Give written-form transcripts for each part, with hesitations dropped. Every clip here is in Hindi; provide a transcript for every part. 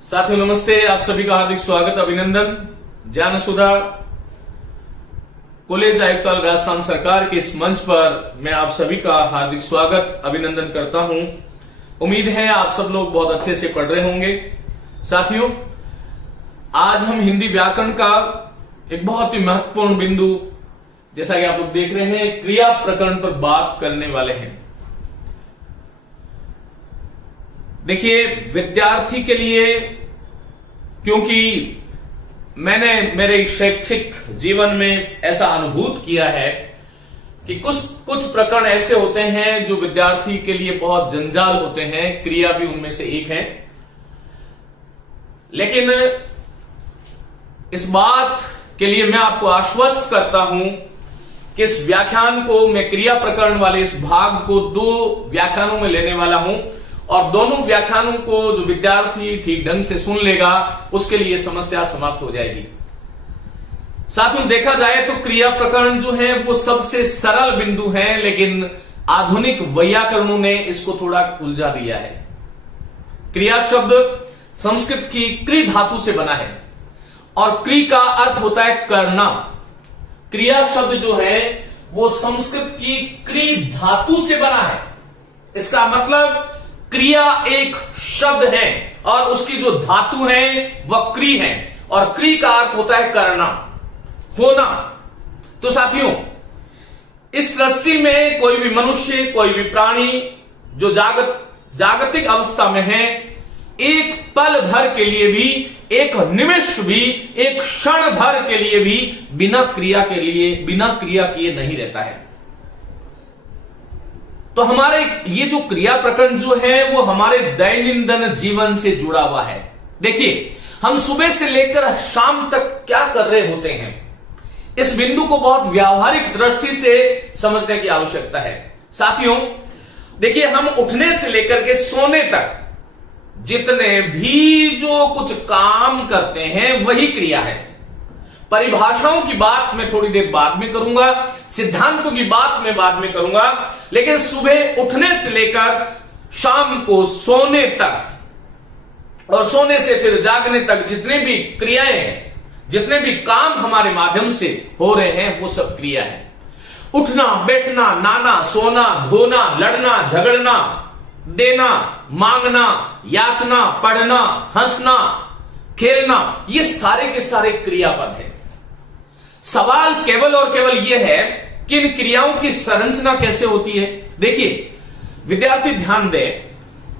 साथियों नमस्ते, आप सभी का हार्दिक स्वागत अभिनंदन। ज्ञान सुधा कॉलेज आयुक्ताल राजस्थान सरकार के इस मंच पर मैं आप सभी का हार्दिक स्वागत अभिनंदन करता हूं। उम्मीद है आप सब लोग बहुत अच्छे से पढ़ रहे होंगे। साथियों, आज हम हिंदी व्याकरण का एक बहुत ही महत्वपूर्ण बिंदु, जैसा कि आप लोग देख रहे हैं, क्रिया प्रकरण पर बात करने वाले हैं। देखिए, विद्यार्थी के लिए, क्योंकि मैंने मेरे शैक्षिक जीवन में ऐसा अनुभूत किया है कि कुछ प्रकरण ऐसे होते हैं जो विद्यार्थी के लिए बहुत जंजाल होते हैं, क्रिया भी उनमें से एक है। लेकिन इस बात के लिए मैं आपको आश्वस्त करता हूं कि इस व्याख्यान को, मैं क्रिया प्रकरण वाले इस भाग को 2 व्याख्यानों में लेने वाला हूं, और दोनों व्याख्यानों को जो विद्यार्थी ठीक ढंग से सुन लेगा उसके लिए समस्या समाप्त हो जाएगी। साथियों, देखा जाए तो क्रिया प्रकरण जो है वो सबसे सरल बिंदु है, लेकिन आधुनिक वैयाकरणों ने इसको थोड़ा उलझा दिया है। क्रिया शब्द संस्कृत की क्रि धातु से बना है और क्रि का अर्थ होता है करना। क्रिया शब्द जो है वो संस्कृत की क्रि धातु से बना है। इसका मतलब क्रिया एक शब्द है और उसकी जो धातु है वह क्रि है, और क्रि का अर्थ होता है करना, होना। तो साथियों, इस सृष्टि में कोई भी मनुष्य, कोई भी प्राणी जो जागतिक अवस्था में है, एक पल भर के लिए भी, एक निमिष भी, एक क्षण भर के लिए भी बिना क्रिया किए नहीं रहता है। तो हमारे ये जो क्रिया प्रकरण जो है वो हमारे दैनंदिन जीवन से जुड़ा हुआ है। देखिए, हम सुबह से लेकर शाम तक क्या कर रहे होते हैं, इस बिंदु को बहुत व्यावहारिक दृष्टि से समझने की आवश्यकता है। साथियों, देखिए, हम उठने से लेकर के सोने तक जितने भी जो कुछ काम करते हैं वही क्रिया है। परिभाषाओं की बात मैं थोड़ी देर बाद में करूंगा, सिद्धांतों की बात मैं बाद में करूंगा, लेकिन सुबह उठने से लेकर शाम को सोने तक और सोने से फिर जागने तक जितने भी क्रियाएं हैं, जितने भी काम हमारे माध्यम से हो रहे हैं, वो सब क्रिया है। उठना, बैठना, नहाना, सोना, धोना, लड़ना, झगड़ना, देना, मांगना, याचना, पढ़ना, हंसना, खेलना, ये सारे के सारे क्रियापद हैं। सवाल केवल और केवल यह है कि इन क्रियाओं की संरचना कैसे होती है। देखिए विद्यार्थी, ध्यान दें,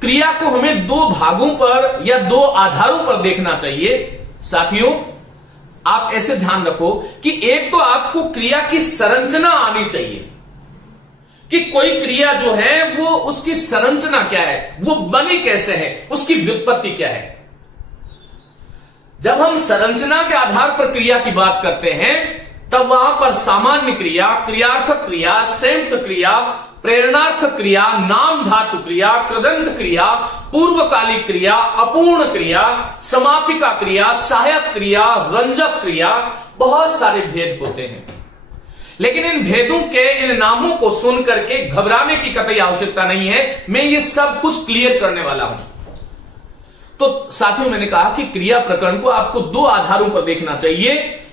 क्रिया को हमें 2 भागों पर या 2 आधारों पर देखना चाहिए। साथियों, आप ऐसे ध्यान रखो कि एक तो आपको क्रिया की संरचना आनी चाहिए कि कोई क्रिया जो है वो, उसकी संरचना क्या है, वो बनी कैसे है, उसकी व्युत्पत्ति क्या है। जब हम संरचना के आधार पर क्रिया की बात करते हैं, तब वहां पर सामान्य क्रिया, क्रियार्थक क्रिया, संयुक्त क्रिया, प्रेरणार्थक क्रिया, नाम धातु क्रिया, कृदंत क्रिया, पूर्वकालिक क्रिया, अपूर्ण क्रिया, समापिका क्रिया, सहायक क्रिया, रंजक क्रिया, बहुत सारे भेद होते हैं। लेकिन इन भेदों के, इन नामों को सुन करके घबराने की कतई आवश्यकता नहीं है। मैं ये सब कुछ क्लियर करने वाला हूं। तो साथियों, मैंने कहा कि क्रिया प्रकरण को आपको 2 आधारों पर देखना चाहिए।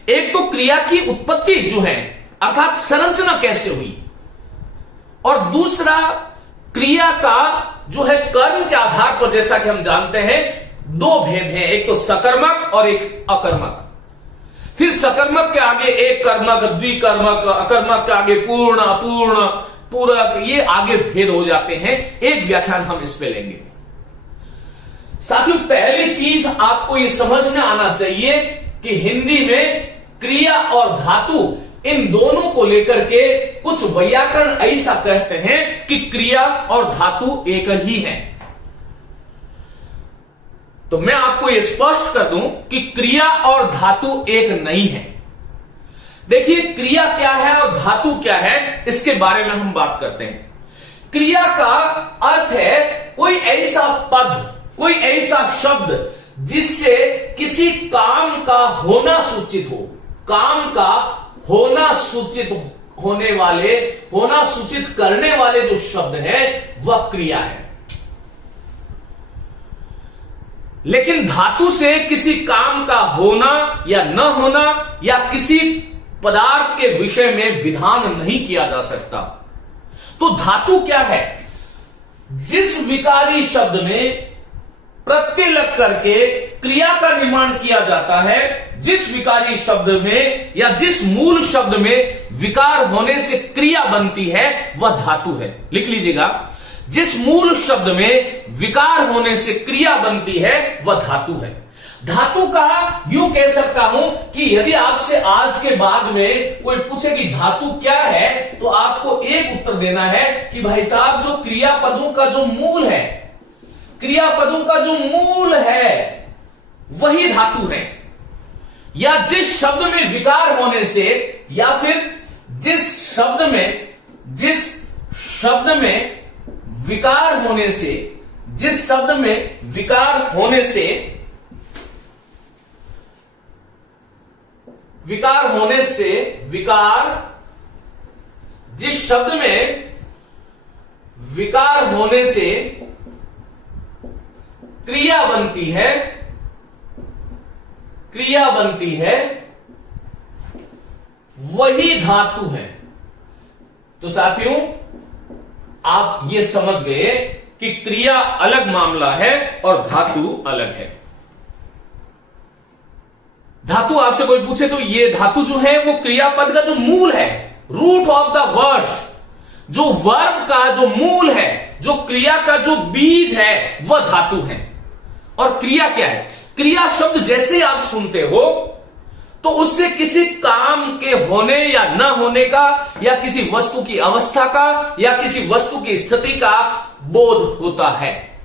एक तो क्रिया की उत्पत्ति जो है, अर्थात संरचना कैसे हुई, और दूसरा क्रिया का जो है कर्म के आधार पर, जैसा कि हम जानते हैं 2 भेद हैं, एक तो सकर्मक और एक अकर्मक। फिर सकर्मक के आगे एक कर्मक, द्विकर्मक, अकर्मक के आगे पूर्ण, अपूर्ण, पूरक, ये आगे भेद हो जाते हैं। एक व्याख्यान हम इस पे लेंगे। साथियों, पहली चीज आपको यह समझ में आना चाहिए कि हिंदी में क्रिया और धातु, इन दोनों को लेकर के कुछ वैयाकरण ऐसा कहते हैं कि क्रिया और धातु एक ही है। तो मैं आपको यह स्पष्ट कर दूं कि क्रिया और धातु एक नहीं है। देखिए, क्रिया क्या है और धातु क्या है, इसके बारे में हम बात करते हैं। क्रिया का अर्थ है कोई ऐसा पद, कोई ऐसा शब्द जिससे किसी काम का होना सूचित हो। काम का होना सूचित होना सूचित करने वाले जो शब्द है वह क्रिया है। लेकिन धातु से किसी काम का होना या न होना या किसी पदार्थ के विषय में विधान नहीं किया जा सकता। तो धातु क्या है? जिस विकारी शब्द में प्रत्यय लग करके क्रिया का निर्माण किया जाता है, जिस विकारी शब्द में या जिस मूल शब्द में विकार होने से क्रिया बनती है वह धातु है। लिख लीजिएगा, जिस मूल शब्द में विकार होने से क्रिया बनती है वह धातु है। धातु का यूं कह सकता हूं कि यदि आपसे आज के बाद में कोई पूछे कि धातु क्या है, तो आपको एक उत्तर देना है कि भाई साहब जो क्रियापदों का जो मूल है, क्रियापदों का जो मूल है वही धातु है। या जिस शब्द में विकार होने से, या फिर जिस शब्द में विकार होने से, जिस शब्द में विकार होने से, जिस शब्द में विकार होने से क्रिया बनती है वही धातु है। तो साथियों, आप ये समझ गए कि क्रिया अलग मामला है और धातु अलग है। धातु आपसे कोई पूछे तो ये धातु जो है वो क्रियापद का जो मूल है, रूट ऑफ द वर्ड, जो वर्ब का जो मूल है, जो क्रिया का जो बीज है वह धातु है। और क्रिया क्या है? क्रिया शब्द जैसे आप सुनते हो तो उससे किसी काम के होने या न होने का, या किसी वस्तु की अवस्था का, या किसी वस्तु की स्थिति का बोध होता है।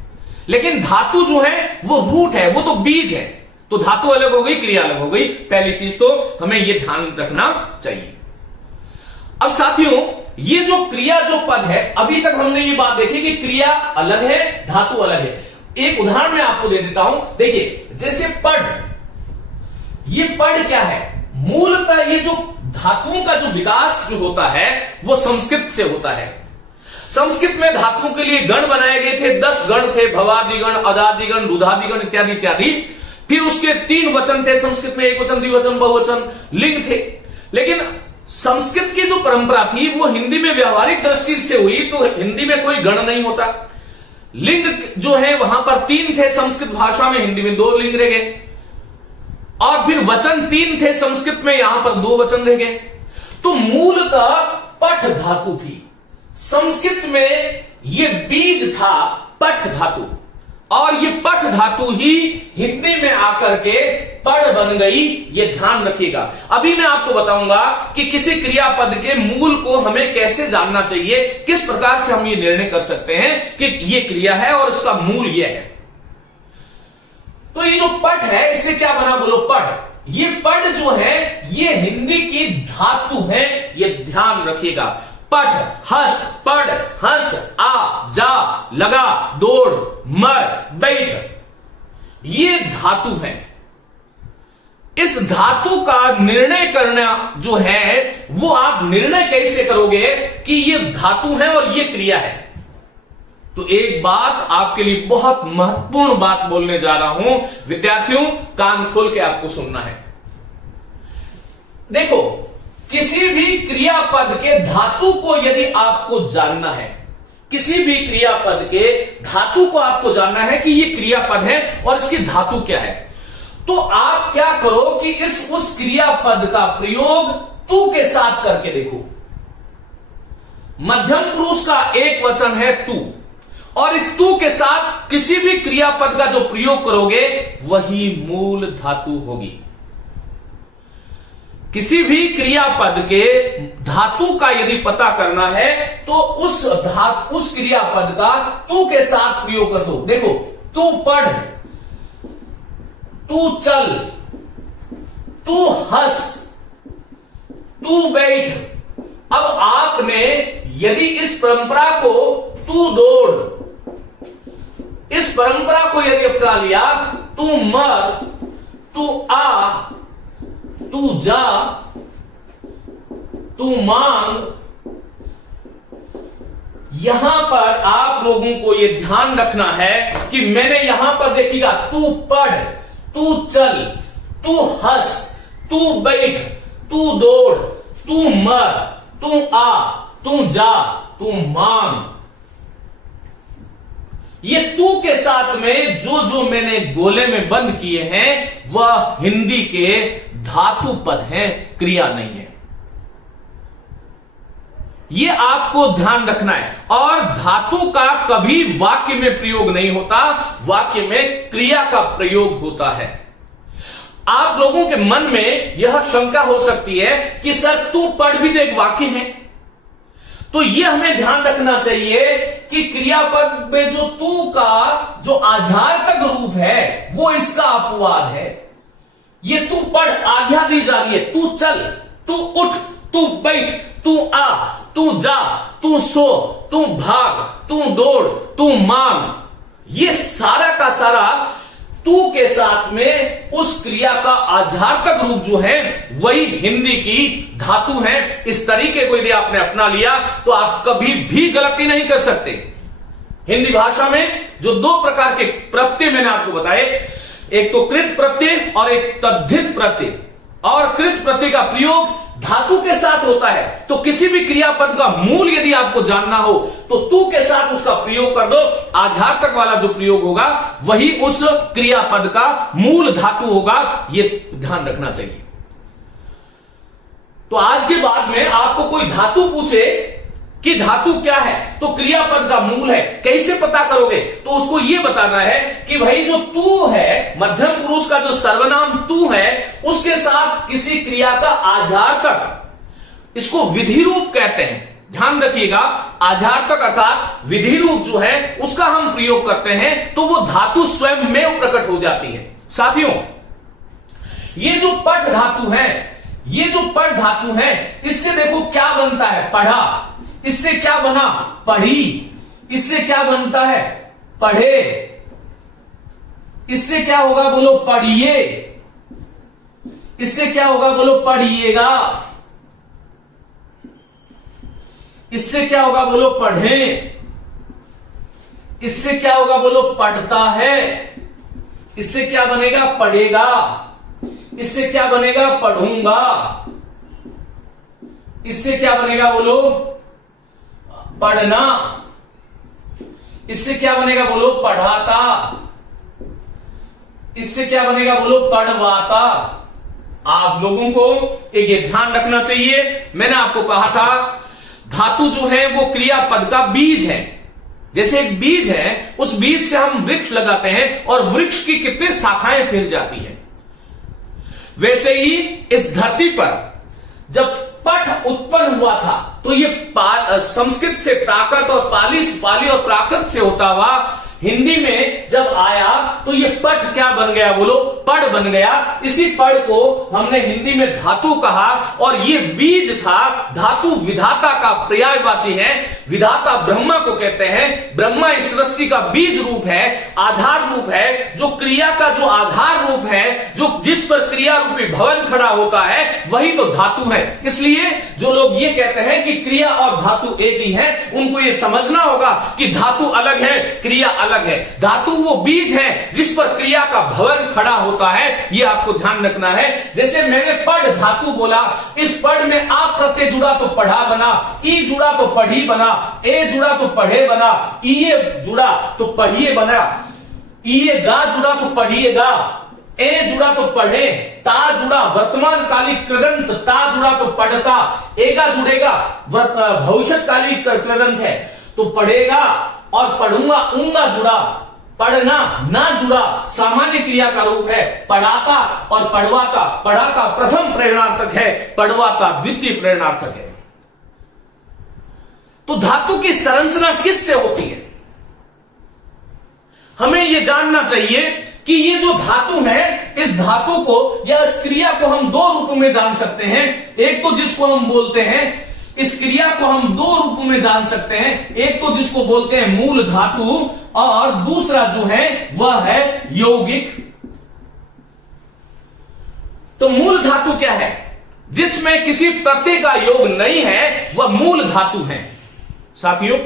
लेकिन धातु जो है वो रूट है, वो तो बीज है। तो धातु अलग हो गई, क्रिया अलग हो गई। पहली चीज तो हमें यह ध्यान रखना चाहिए। अब साथियों, ये जो क्रिया जो पद है, अभी तक हमने ये बात देखी कि क्रिया अलग है, धातु अलग है। एक उदाहरण मैं आपको दे देता हूं। देखिए, जैसे पढ़, ये पढ़ क्या है? मूलतः ये जो धातुओं का जो विकास जो होता है वो संस्कृत से होता है। संस्कृत में धातुओं के लिए गण बनाए गए थे, 10 गण थे, भवादिगण, अदादिगण, रुधादिगण इत्यादि इत्यादि। फिर उसके 3 वचन थे संस्कृत में, एक वचन, द्विवचन, बहुवचन, लिंग थे। लेकिन संस्कृत की जो परंपरा थी वो हिंदी में व्यवहारिक दृष्टि से हुई, तो हिंदी में कोई गण नहीं होता। लिंग जो है वहां पर 3 थे संस्कृत भाषा में, हिंदी में 2 लिंग रह गए। और फिर वचन 3 थे संस्कृत में, यहां पर 2 वचन रह गए। तो मूलतः पठ धातु थी। संस्कृत में यह बीज था पठ धातु, और ये पठ धातु ही हिंदी में आकर के पढ़ बन गई। ये ध्यान रखिएगा। अभी मैं आपको बताऊंगा कि किसी क्रियापद के मूल को हमें कैसे जानना चाहिए, किस प्रकार से हम ये निर्णय कर सकते हैं कि ये क्रिया है और इसका मूल ये है। तो ये जो पठ है, इससे क्या बना? बोलो, पढ़। ये पढ़ जो है ये हिंदी की धातु है, ये ध्यान रखिएगा। पढ़, हंस, पढ़, हंस, आ, जा, लगा, दौड़, मर, बैठ, ये धातु है। इस धातु का निर्णय करना जो है वो आप निर्णय कैसे करोगे कि ये धातु है और ये क्रिया है? तो एक बात आपके लिए बहुत महत्वपूर्ण बात बोलने जा रहा हूं। विद्यार्थियों, कान खोल के आपको सुनना है। देखो, किसी भी क्रियापद के धातु को यदि आपको जानना है, किसी भी क्रियापद के धातु को आपको जानना है कि ये क्रियापद है और इसकी धातु क्या है, तो आप क्या करो कि उस क्रियापद का प्रयोग तू के साथ करके देखो। मध्यम पुरुष का एक वचन है तू, और इस तू के साथ किसी भी क्रियापद का जो प्रयोग करोगे वही मूल धातु होगी। किसी भी क्रियापद के धातु का यदि पता करना है तो उस क्रियापद का तू के साथ प्रयोग कर दो। देखो, तू पढ़, तू चल, तू हंस, तू बैठ। अब आपने यदि इस परंपरा को तू दौड़, इस परंपरा को यदि अपना लिया, तू मर, तू आ, तू जा, तू मांग, यहां पर आप लोगों को यह ध्यान रखना है कि मैंने यहां पर देखिएगा, तू पढ़, तू चल, तू हंस, तू बैठ, तू दौड़, तू मर, तू आ, तू जा, तू मांग। ये तू के साथ में जो जो मैंने गोले में बंद किए हैं वह हिंदी के धातु पद हैं, क्रिया नहीं है। ये आपको ध्यान रखना है। और धातु का कभी वाक्य में प्रयोग नहीं होता, वाक्य में क्रिया का प्रयोग होता है। आप लोगों के मन में यह शंका हो सकती है कि सर तू पढ़ भी तो एक वाक्य है, तो यह हमें ध्यान रखना चाहिए कि क्रियापद में जो तू का जो आधारतक रूप है वो इसका अपवाद है। ये तू पढ़ आज्ञा दी जा रही है, तू चल, तू उठ, तू बैठ, तू आ, तू जा, तू सो, तू भाग, तू दौड़, तू मांग। ये सारा का सारा तू के साथ में उस क्रिया का आधारतक रूप जो है वही हिंदी की धातु है। इस तरीके को यदि आपने अपना लिया तो आप कभी भी गलती नहीं कर सकते। हिंदी भाषा में जो दो प्रकार के प्रत्यय मैंने आपको बताए, एक तो कृत प्रत्यय और एक तद्धित प्रत्यय। और कृत प्रत्यय का प्रयोग धातु के साथ होता है, तो किसी भी क्रियापद का मूल यदि आपको जानना हो तो तू के साथ उसका प्रयोग कर दो। आधारतक वाला जो प्रयोग होगा वही उस क्रियापद का मूल धातु होगा, यह ध्यान रखना चाहिए। तो आज के बाद में आपको कोई धातु पूछे कि धातु क्या है, तो क्रियापद का मूल है, कैसे पता करोगे? तो उसको यह बताना है कि भाई जो तू है, मध्यम पुरुष का जो सर्वनाम तू है, उसके साथ किसी क्रिया का आधारतक, इसको विधि रूप कहते हैं। ध्यान रखिएगा, आधारतक अर्थात विधि रूप जो है उसका हम प्रयोग करते हैं तो वो धातु स्वयं में प्रकट हो जाती है। साथियों, ये जो पठ धातु है, ये जो पठ धातु है, इससे देखो क्या बनता है, पढ़ा। इससे क्या बना, पढ़ी। इससे क्या बनता है, पढ़े। इससे क्या होगा, बोलो पढ़िए। इससे क्या होगा, बोलो पढ़िएगा। इससे क्या होगा, बोलो पढ़ें। इससे क्या होगा, बोलो पढ़ता है। इससे क्या बनेगा, पढ़ेगा। इससे क्या बनेगा, पढ़ूंगा। इससे क्या बनेगा, बोलो पढ़ना। इससे क्या बनेगा, बोलो पढ़ाता। इससे क्या बनेगा, बोलो पढ़वाता। आप लोगों को एक ये ध्यान रखना चाहिए, मैंने आपको कहा था धातु जो है वो क्रियापद का बीज है। जैसे एक बीज है, उस बीज से हम वृक्ष लगाते हैं और वृक्ष की कितनी शाखाएं फैल जाती हैं। वैसे ही इस धरती पर जब पठ उत्पन्न हुआ था तो ये संस्कृत से प्राकृत और पाली और प्राकृत से होता हुआ हिंदी में जब आया तो ये पठ क्या बन गया, बोलो पढ़ बन गया। इसी पढ़ को हमने हिंदी में धातु कहा और ये बीज था। धातु विधाता का पर्यायवाची है, विधाता ब्रह्मा को कहते हैं। ब्रह्मा इस सृष्टि का बीज रूप है, आधार रूप है, जो क्रिया का जो आधार रूप है, जो जिस पर क्रिया रूपी भवन खड़ा होता है वही तो धातु है। इसलिए जो लोग ये कहते हैं कि क्रिया और धातु एक ही है, उनको ये समझना होगा कि धातु अलग है, क्रिया अलग है। धातु वो बीज है जिस पर क्रिया का भवन खड़ा होता है, ये आपको ध्यान रखना है। जैसे मैंने पढ़ धातु बोला, इस पढ़ में आ प्रत्यय जुड़ा तो पढ़ा बना, ई जुड़ा तो पढ़ी बना, ए जुड़ा तो पढ़े बना, ई जुड़ा तो पढ़िए बना, ई गा जुड़ा तो पढ़िएगा, ए जुड़ा तो पढ़े, ता जुड़ा वर्तमान कालिक कृदंत, ता जुड़ा तो पढ़ता, एगा जुड़ेगा भविष्य कालिक कृदंत है तो पढ़ेगा, और पढ़ूंगा ऊंगा जुड़ा, पढ़ना ना जुड़ा सामान्य क्रिया का रूप है। पढ़ाता और पढ़वाता, पढ़ाता प्रथम प्रेरणार्थक है, पढ़वाता द्वितीय प्रेरणार्थक है। तो धातु की संरचना किससे होती है, हमें यह जानना चाहिए कि ये जो धातु है, इस धातु को या इस क्रिया को हम दो रूपों में जान सकते हैं। एक तो जिसको हम बोलते हैं, इस क्रिया को हम दो रूपों में जान सकते हैं। एक तो जिसको बोलते हैं मूल धातु और दूसरा जो है वह है यौगिक। तो मूल धातु क्या है, जिसमें किसी प्रत्यय का योग नहीं है, वह मूल धातु है। साथियों,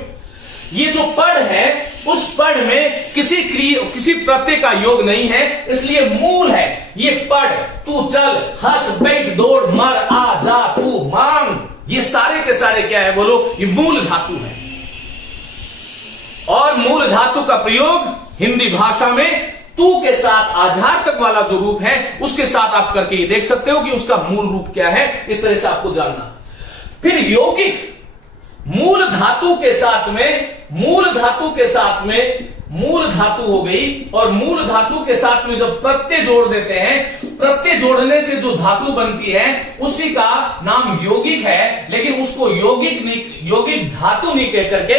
ये जो पढ़ है उस पढ़ में किसी प्रत्यय का योग नहीं है, इसलिए मूल है ये पढ़। तू चल, हंस, बैठ, दौड़, मर, आ, जा, तू, मांग, ये सारे के सारे क्या है बोलो, ये मूल धातु है। और मूल धातु का प्रयोग हिंदी भाषा में तू के साथ आधार्थक वाला जो रूप है उसके साथ आप करके ये देख सकते हो कि उसका मूल रूप क्या है। इस तरह से आपको जानना। फिर यौगिक मूल धातु के साथ में मूल धातु हो गई, और मूल धातु के साथ में जब प्रत्यय जोड़ देते हैं, प्रत्यय जोड़ने से जो धातु बनती है उसी का नाम यौगिक है। लेकिन उसको यौगिक धातु नहीं कह करके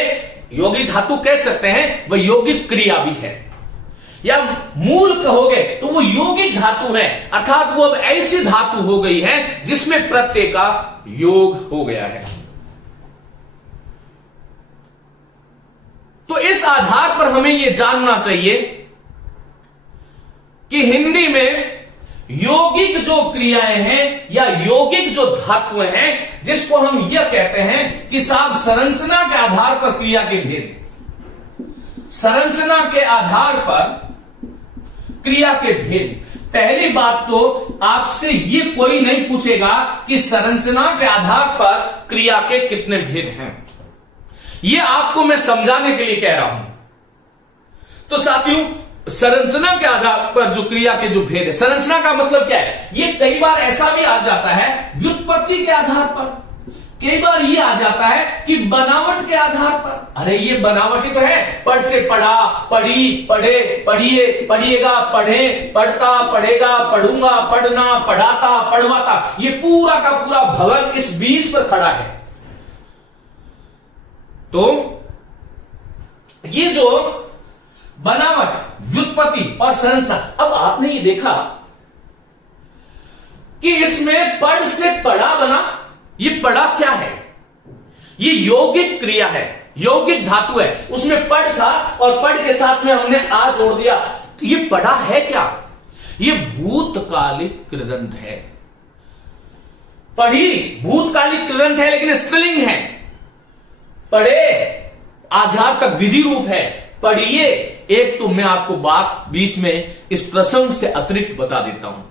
यौगिक धातु कह सकते हैं, वह यौगिक क्रिया भी है। या मूल कहोगे तो वो यौगिक धातु है, अर्थात वो अब ऐसी धातु हो गई है जिसमें प्रत्यय का योग हो गया है। तो इस आधार पर हमें यह जानना चाहिए कि हिंदी में यौगिक जो क्रियाएं हैं या यौगिक जो धातु हैं, जिसको हम यह कहते हैं कि साहब संरचना के आधार पर क्रिया के भेद, संरचना के आधार पर क्रिया के भेद। पहली बात तो आपसे ये कोई नहीं पूछेगा कि संरचना के आधार पर क्रिया के कितने भेद हैं, ये आपको मैं समझाने के लिए कह रहा हूं। तो साथियों, संरचना के आधार पर जो क्रिया के जो भेद है, संरचना का मतलब क्या है, ये कई बार ऐसा भी आ जाता है व्युत्पत्ति के आधार पर, कई बार ये आ जाता है कि बनावट के आधार पर। अरे ये बनावट ही तो है, पढ़ से पढ़ा, पढ़ी, पढ़े, पढ़िए, पढ़िएगा, पढ़े, पढ़ता, पढ़ेगा, पढ़ूंगा, पढ़ना, पढ़ाता, पढ़वाता, ये पूरा का पूरा भवन इस बीज पर खड़ा है। तो ये जो बनावट, व्युत्पत्ति और संरचना, अब आपने ये देखा कि इसमें पढ़ से पढ़ा बना, ये पढ़ा क्या है, ये यौगिक क्रिया है, यौगिक धातु है, उसमें पढ़ था और पढ़ के साथ में हमने आ जोड़ दिया, तो ये पढ़ा है क्या, ये भूतकालिक कृदंत है। पढ़ी भूतकालिक कृदंत है लेकिन स्त्रीलिंग है। पढ़े आधार तक विधि रूप है, पढ़िए। एक तो मैं आपको बात बीच में इस प्रसंग से अतिरिक्त बता देता हूं,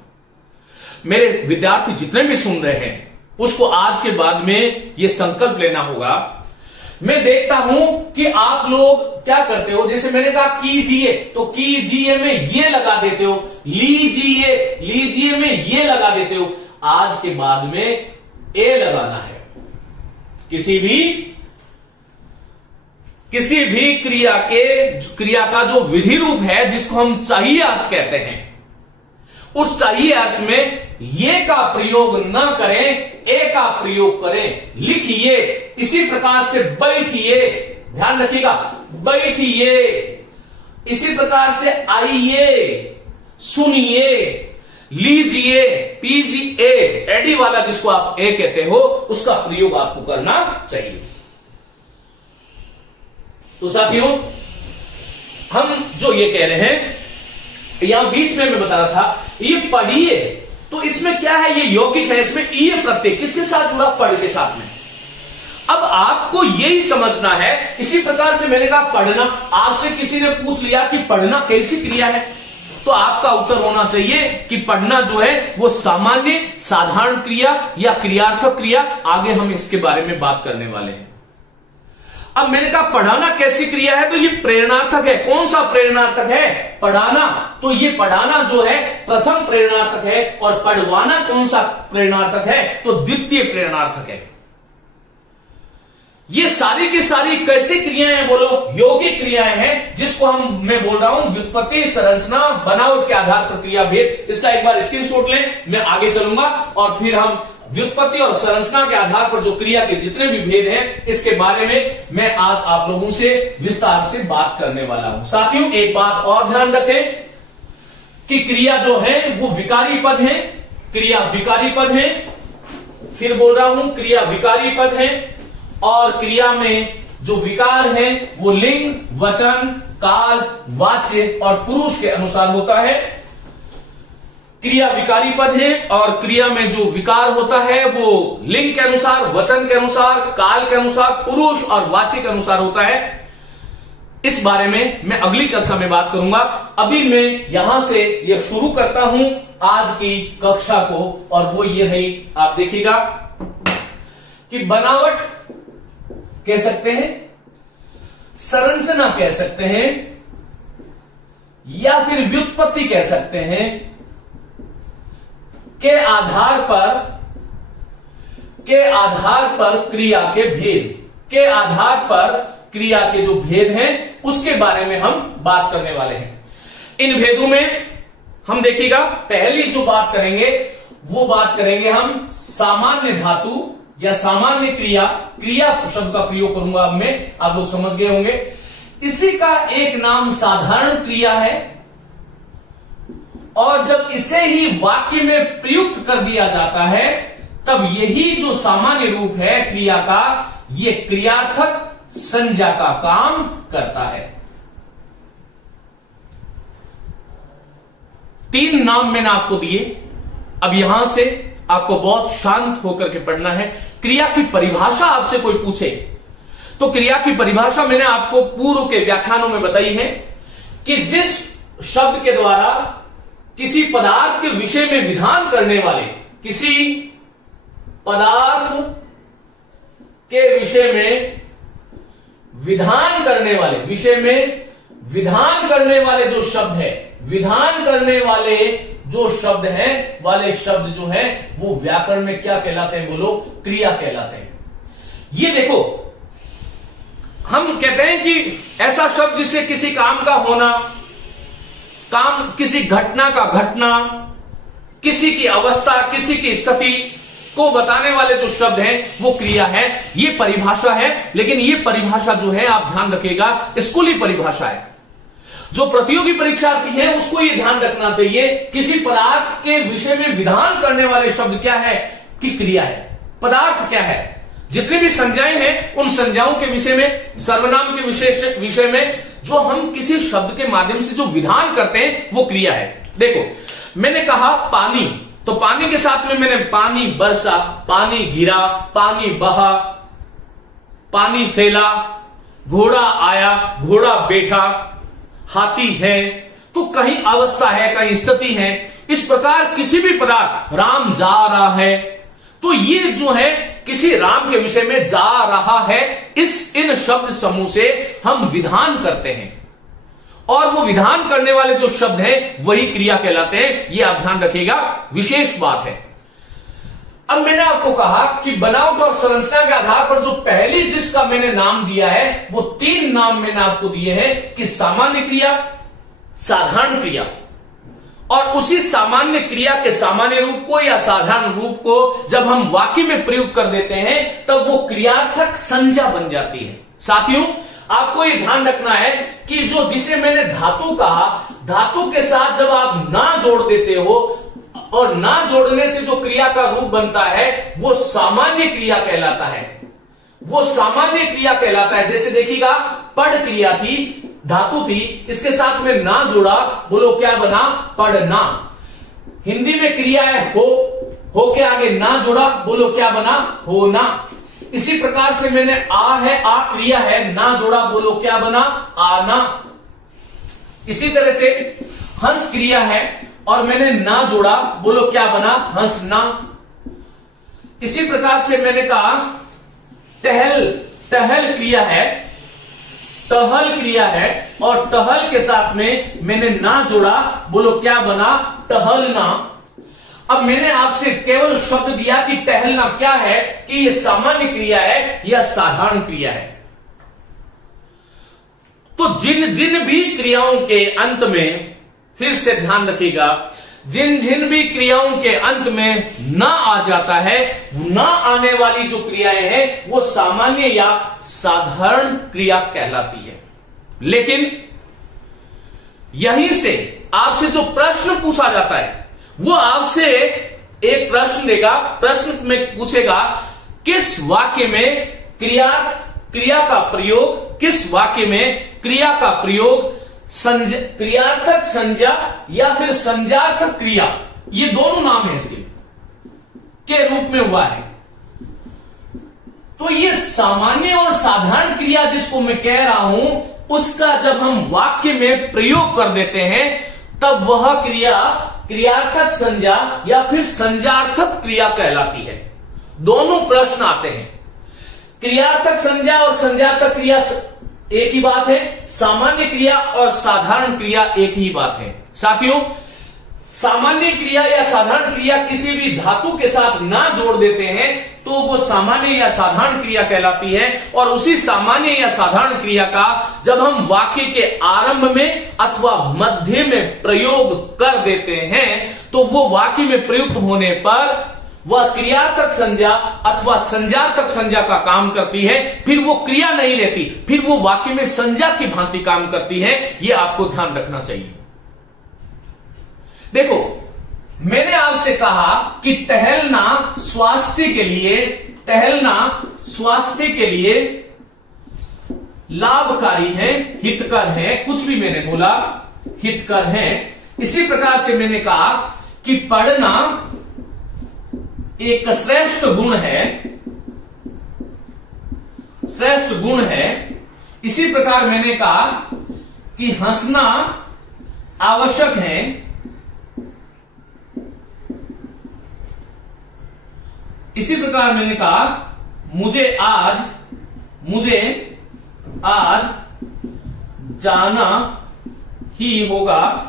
मेरे विद्यार्थी जितने भी सुन रहे हैं उसको आज के बाद में यह संकल्प लेना होगा। मैं देखता हूं कि आप लोग क्या करते हो, जैसे मैंने कहा कीजिए, तो कीजिए में ये लगा देते हो, लीजिए, लीजिए में ये लगा देते हो। आज के बाद में ए लगाना है। किसी भी क्रिया का जो विधि रूप है, जिसको हम चाहिए अर्थ कहते हैं, उस चाहिए अर्थ में ये का प्रयोग न करें, ए का प्रयोग करें। लिखिए, इसी प्रकार से बैठिए, ध्यान रखिएगा, बैठिए, इसी प्रकार से आइए, सुनिए, लीजिए, पीजिए, एडी वाला जिसको आप ए कहते हो, उसका प्रयोग आपको करना चाहिए। तो साथियों, हम जो ये कह रहे हैं, यहां बीच में मैं बता रहा था, ये पढ़िए, तो इसमें क्या है, ये यौगिक है, इसमें ये प्रत्यय किसके साथ जुड़ा, पढ़ के साथ में। अब आपको यही समझना है। इसी प्रकार से मैंने कहा पढ़ना, आपसे किसी ने पूछ लिया कि पढ़ना कैसी क्रिया है, तो आपका उत्तर होना चाहिए कि पढ़ना जो है वो सामान्य साधारण क्रिया या क्रियार्थक क्रिया। आगे हम इसके बारे में बात करने वाले हैं। अब मैंने कहा पढ़ाना कैसी क्रिया है, तो ये प्रेरणार्थक है। कौन सा प्रेरणार्थक है, पढ़ाना। तो ये पढ़ाना जो है प्रथम प्रेरणार्थक है, और पढ़वाना कौन सा प्रेरणार्थक है, तो द्वितीय प्रेरणार्थक है। ये सारी की सारी कैसी क्रियाएं हैं बोलो, यौगिक क्रियाएं हैं, जिसको मैं बोल रहा हूं व्युत्पत्ति, संरचना, बनावट के आधार पर क्रिया भेद। इसका एक बार स्क्रीनशॉट लें, मैं आगे चलूंगा और फिर हम व्युत्पत्ति और संरचना के आधार पर जो क्रिया के जितने भी भेद हैं, इसके बारे में मैं आज आप लोगों से विस्तार से बात करने वाला हूं। साथियों, एक बात और ध्यान रखें कि क्रिया जो है वो विकारी पद है, क्रिया विकारी पद है। फिर बोल रहा हूं, क्रिया विकारी पद है, और क्रिया में जो विकार है वो लिंग, वचन, काल, वाच्य और पुरुष के अनुसार होता है। क्रिया विकारी पद है, और क्रिया में जो विकार होता है वो लिंग के अनुसार, वचन के अनुसार, काल के अनुसार, पुरुष और वाच्य के अनुसार होता है। इस बारे में मैं अगली कक्षा में बात करूंगा। अभी मैं यहां से यह शुरू करता हूं आज की कक्षा को, और वो ये है, आप देखिएगा कि बनावट कह सकते हैं, संरचना कह सकते हैं, या फिर व्युत्पत्ति कह सकते हैं, के आधार पर क्रिया के भेद, के आधार पर क्रिया के जो भेद हैं उसके बारे में हम बात करने वाले हैं। इन भेदों में हम देखिएगा पहली जो बात करेंगे वो बात करेंगे हम सामान्य धातु या सामान्य क्रिया, क्रिया शब्द का प्रयोग करूंगा अब मैं, आप लोग समझ गए होंगे। इसी का एक नाम साधारण क्रिया है, और जब इसे ही वाक्य में प्रयुक्त कर दिया जाता है तब यही जो सामान्य रूप है क्रिया का, यह क्रियार्थक संज्ञा का काम करता है। 3 नाम मैंने आपको दिए। अब यहां से आपको बहुत शांत होकर के पढ़ना है। क्रिया की परिभाषा आपसे कोई पूछे तो क्रिया की परिभाषा मैंने आपको पूर्व के व्याख्यानों में बताई है कि जिस शब्द के द्वारा किसी पदार्थ के विषय में विधान करने वाले, किसी पदार्थ के विषय में विधान करने वाले, विषय में विधान करने वाले जो शब्द है, विधान करने वाले जो शब्द हैं, वाले शब्द जो हैं वो व्याकरण में क्या कहलाते हैं बोलो? क्रिया कहलाते हैं। ये देखो, हम कहते हैं कि ऐसा शब्द जिससे किसी काम का होना, काम, किसी घटना का घटना, किसी की अवस्था, किसी की स्थिति को बताने वाले जो शब्द हैं वो क्रिया है। ये परिभाषा है, लेकिन ये परिभाषा जो है आप ध्यान रखिएगा स्कूली परिभाषा है। जो प्रतियोगी परीक्षार्थी है उसको ये ध्यान रखना चाहिए, किसी पदार्थ के विषय में विधान करने वाले शब्द क्या है कि क्रिया है। पदार्थ क्या है? जितनी भी संज्ञाएं हैं उन संज्ञाओं के विषय में, सर्वनाम के विषय में जो हम किसी शब्द के माध्यम से जो विधान करते हैं वो क्रिया है। देखो, मैंने कहा पानी, तो पानी के साथ में मैंने पानी बरसा, पानी गिरा, पानी बहा, पानी फैला, घोड़ा आया, घोड़ा बैठा, हाथी है, तो कहीं अवस्था है, कहीं स्थिति है। इस प्रकार किसी भी पदार्थ, राम जा रहा है, तो ये जो है किसी राम के विषय में जा रहा है, इन शब्द समूह से हम विधान करते हैं, और वो विधान करने वाले जो शब्द हैं वही क्रिया कहलाते हैं। ये आप ध्यान रखिएगा, विशेष बात है। अब मैंने आपको कहा कि बनावट और संरचना के आधार पर जो पहली जिसका मैंने नाम दिया है वो 3 नाम मैंने आपको दिए हैं कि सामान्य क्रिया, साधारण क्रिया, और उसी सामान्य क्रिया के सामान्य रूप को या साधारण रूप को जब हम वाक्य में प्रयोग कर देते हैं तब वो क्रियार्थक संज्ञा बन जाती है। साथियों, आपको ये ध्यान रखना है कि जो जिसे मैंने धातु कहा, धातु के साथ जब आप ना जोड़ देते हो, और ना जोड़ने से जो क्रिया का रूप बनता है वो सामान्य क्रिया कहलाता है। वो सामान्य क्रिया कहलाता है। जैसे देखिएगा, पढ़ क्रिया थी, धातु थी, इसके साथ में ना जोड़ा, बोलो क्या बना? पढ़ना। हिंदी में क्रिया है हो के आगे ना जोड़ा, बोलो क्या बना? होना। इसी प्रकार से मैंने आ है, आ क्रिया है, ना जोड़ा, बोलो क्या बना? आना। इसी तरह से हंस क्रिया है और मैंने ना जोड़ा, बोलो क्या बना? हंसना। इसी प्रकार से मैंने कहा टहल क्रिया है, टहल क्रिया है, और टहल के साथ में मैंने ना जोड़ा, बोलो क्या बना? टहलना। अब मैंने आपसे केवल शब्द दिया कि टहलना क्या है, कि यह सामान्य क्रिया है या साधारण क्रिया है। तो जिन जिन भी क्रियाओं के अंत में, फिर से ध्यान रखिएगा, जिन जिन भी क्रियाओं के अंत में ना आ जाता है, ना आने वाली जो क्रियाएं हैं वो सामान्य या साधारण क्रिया कहलाती है। लेकिन यहीं से आपसे जो प्रश्न पूछा जाता है वो आपसे एक प्रश्न देगा, प्रश्न में पूछेगा किस वाक्य में क्रिया का प्रयोग, किस वाक्य में क्रिया का प्रयोग क्रियार्थक संज्ञा या फिर संज्ञार्थक क्रिया, ये दोनों नाम है इसके, के रूप में हुआ है। तो ये सामान्य और साधारण क्रिया जिसको मैं कह रहा हूं उसका जब हम वाक्य में प्रयोग कर देते हैं तब वह क्रिया क्रियार्थक संज्ञा या फिर संज्ञार्थक क्रिया कहलाती है। दोनों प्रश्न आते हैं। क्रियार्थक संज्ञा और संज्ञार्थक क्रिया एक ही बात है, सामान्य क्रिया और साधारण क्रिया एक ही बात है। साथियों, सामान्य क्रिया या साधारण क्रिया किसी भी धातु के साथ ना जोड़ देते हैं तो वो सामान्य या साधारण क्रिया कहलाती है, और उसी सामान्य या साधारण क्रिया का जब हम वाक्य के आरंभ में अथवा मध्य में प्रयोग कर देते हैं तो वो वाक्य में प्रयुक्त होने पर वह क्रियार्थक संज्ञा अथवा संज्ञार्थक संज्ञा का काम करती है, फिर वो क्रिया नहीं रहती, फिर वो वाक्य में संज्ञा की भांति काम करती है। यह आपको ध्यान रखना चाहिए। देखो, मैंने आपसे कहा कि टहलना स्वास्थ्य के लिए लाभकारी है, हितकर है, कुछ भी मैंने बोला हितकर है। इसी प्रकार से मैंने कहा कि पढ़ना एक श्रेष्ठ गुण है। इसी प्रकार मैंने कहा कि हंसना आवश्यक है। इसी प्रकार मैंने कहा मुझे आज जाना ही होगा।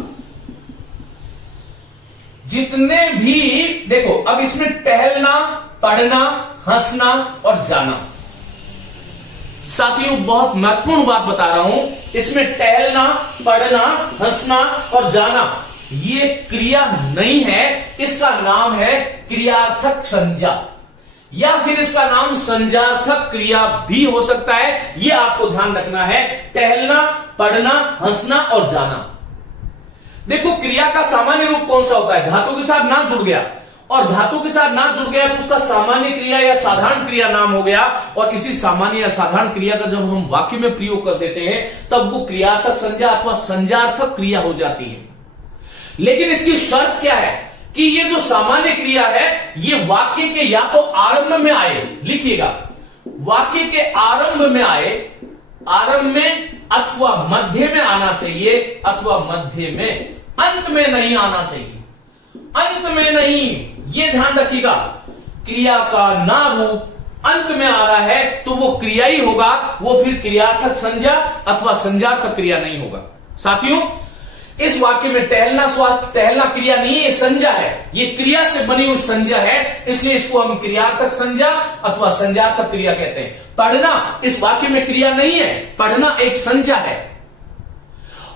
जितने भी देखो, अब इसमें टहलना, पढ़ना, हंसना और जाना, साथियों बहुत महत्वपूर्ण बात बता रहा हूं। इसमें टहलना, पढ़ना, हंसना और जाना ये क्रिया नहीं है, इसका नाम है क्रियार्थक संज्ञा या फिर इसका नाम संज्ञार्थक क्रिया भी हो सकता है। यह आपको ध्यान रखना है। टहलना, पढ़ना, हंसना और जाना। देखो, क्रिया का सामान्य रूप कौन सा होता है? धातु के साथ ना जुड़ गया, और धातु के साथ ना जुड़ गया तो उसका सामान्य क्रिया या साधारण क्रिया नाम हो गया, और इसी सामान्य या साधारण क्रिया का जब हम वाक्य में प्रयोग कर देते हैं तब वो क्रियार्थक संज्ञा अथवा संज्ञार्थक क्रिया हो जाती है। लेकिन इसकी शर्त क्या है कि ये जो सामान्य क्रिया है ये वाक्य के या तो आरंभ में आए, लिखिएगा, वाक्य के आरंभ में आए, आरंभ में अथवा मध्य में आना चाहिए, अथवा मध्य में, अंत में नहीं आना चाहिए। अंत में नहीं, ये ध्यान रखिएगा। क्रिया का ना रूप अंत में आ रहा है तो वो क्रिया ही होगा, वो फिर क्रियार्थक संज्ञा अथवा संज्ञार्थक क्रिया नहीं होगा। साथियों, इस वाक्य में टहलना स्वास्थ्य, टहलना क्रिया नहीं है, ये संज्ञा है, ये क्रिया से बनी हुई संज्ञा है, इसलिए इसको हम क्रियार्थक संज्ञा अथवा संज्ञार्थक क्रिया कहते हैं। पढ़ना इस वाक्य में क्रिया नहीं है, पढ़ना एक संज्ञा है।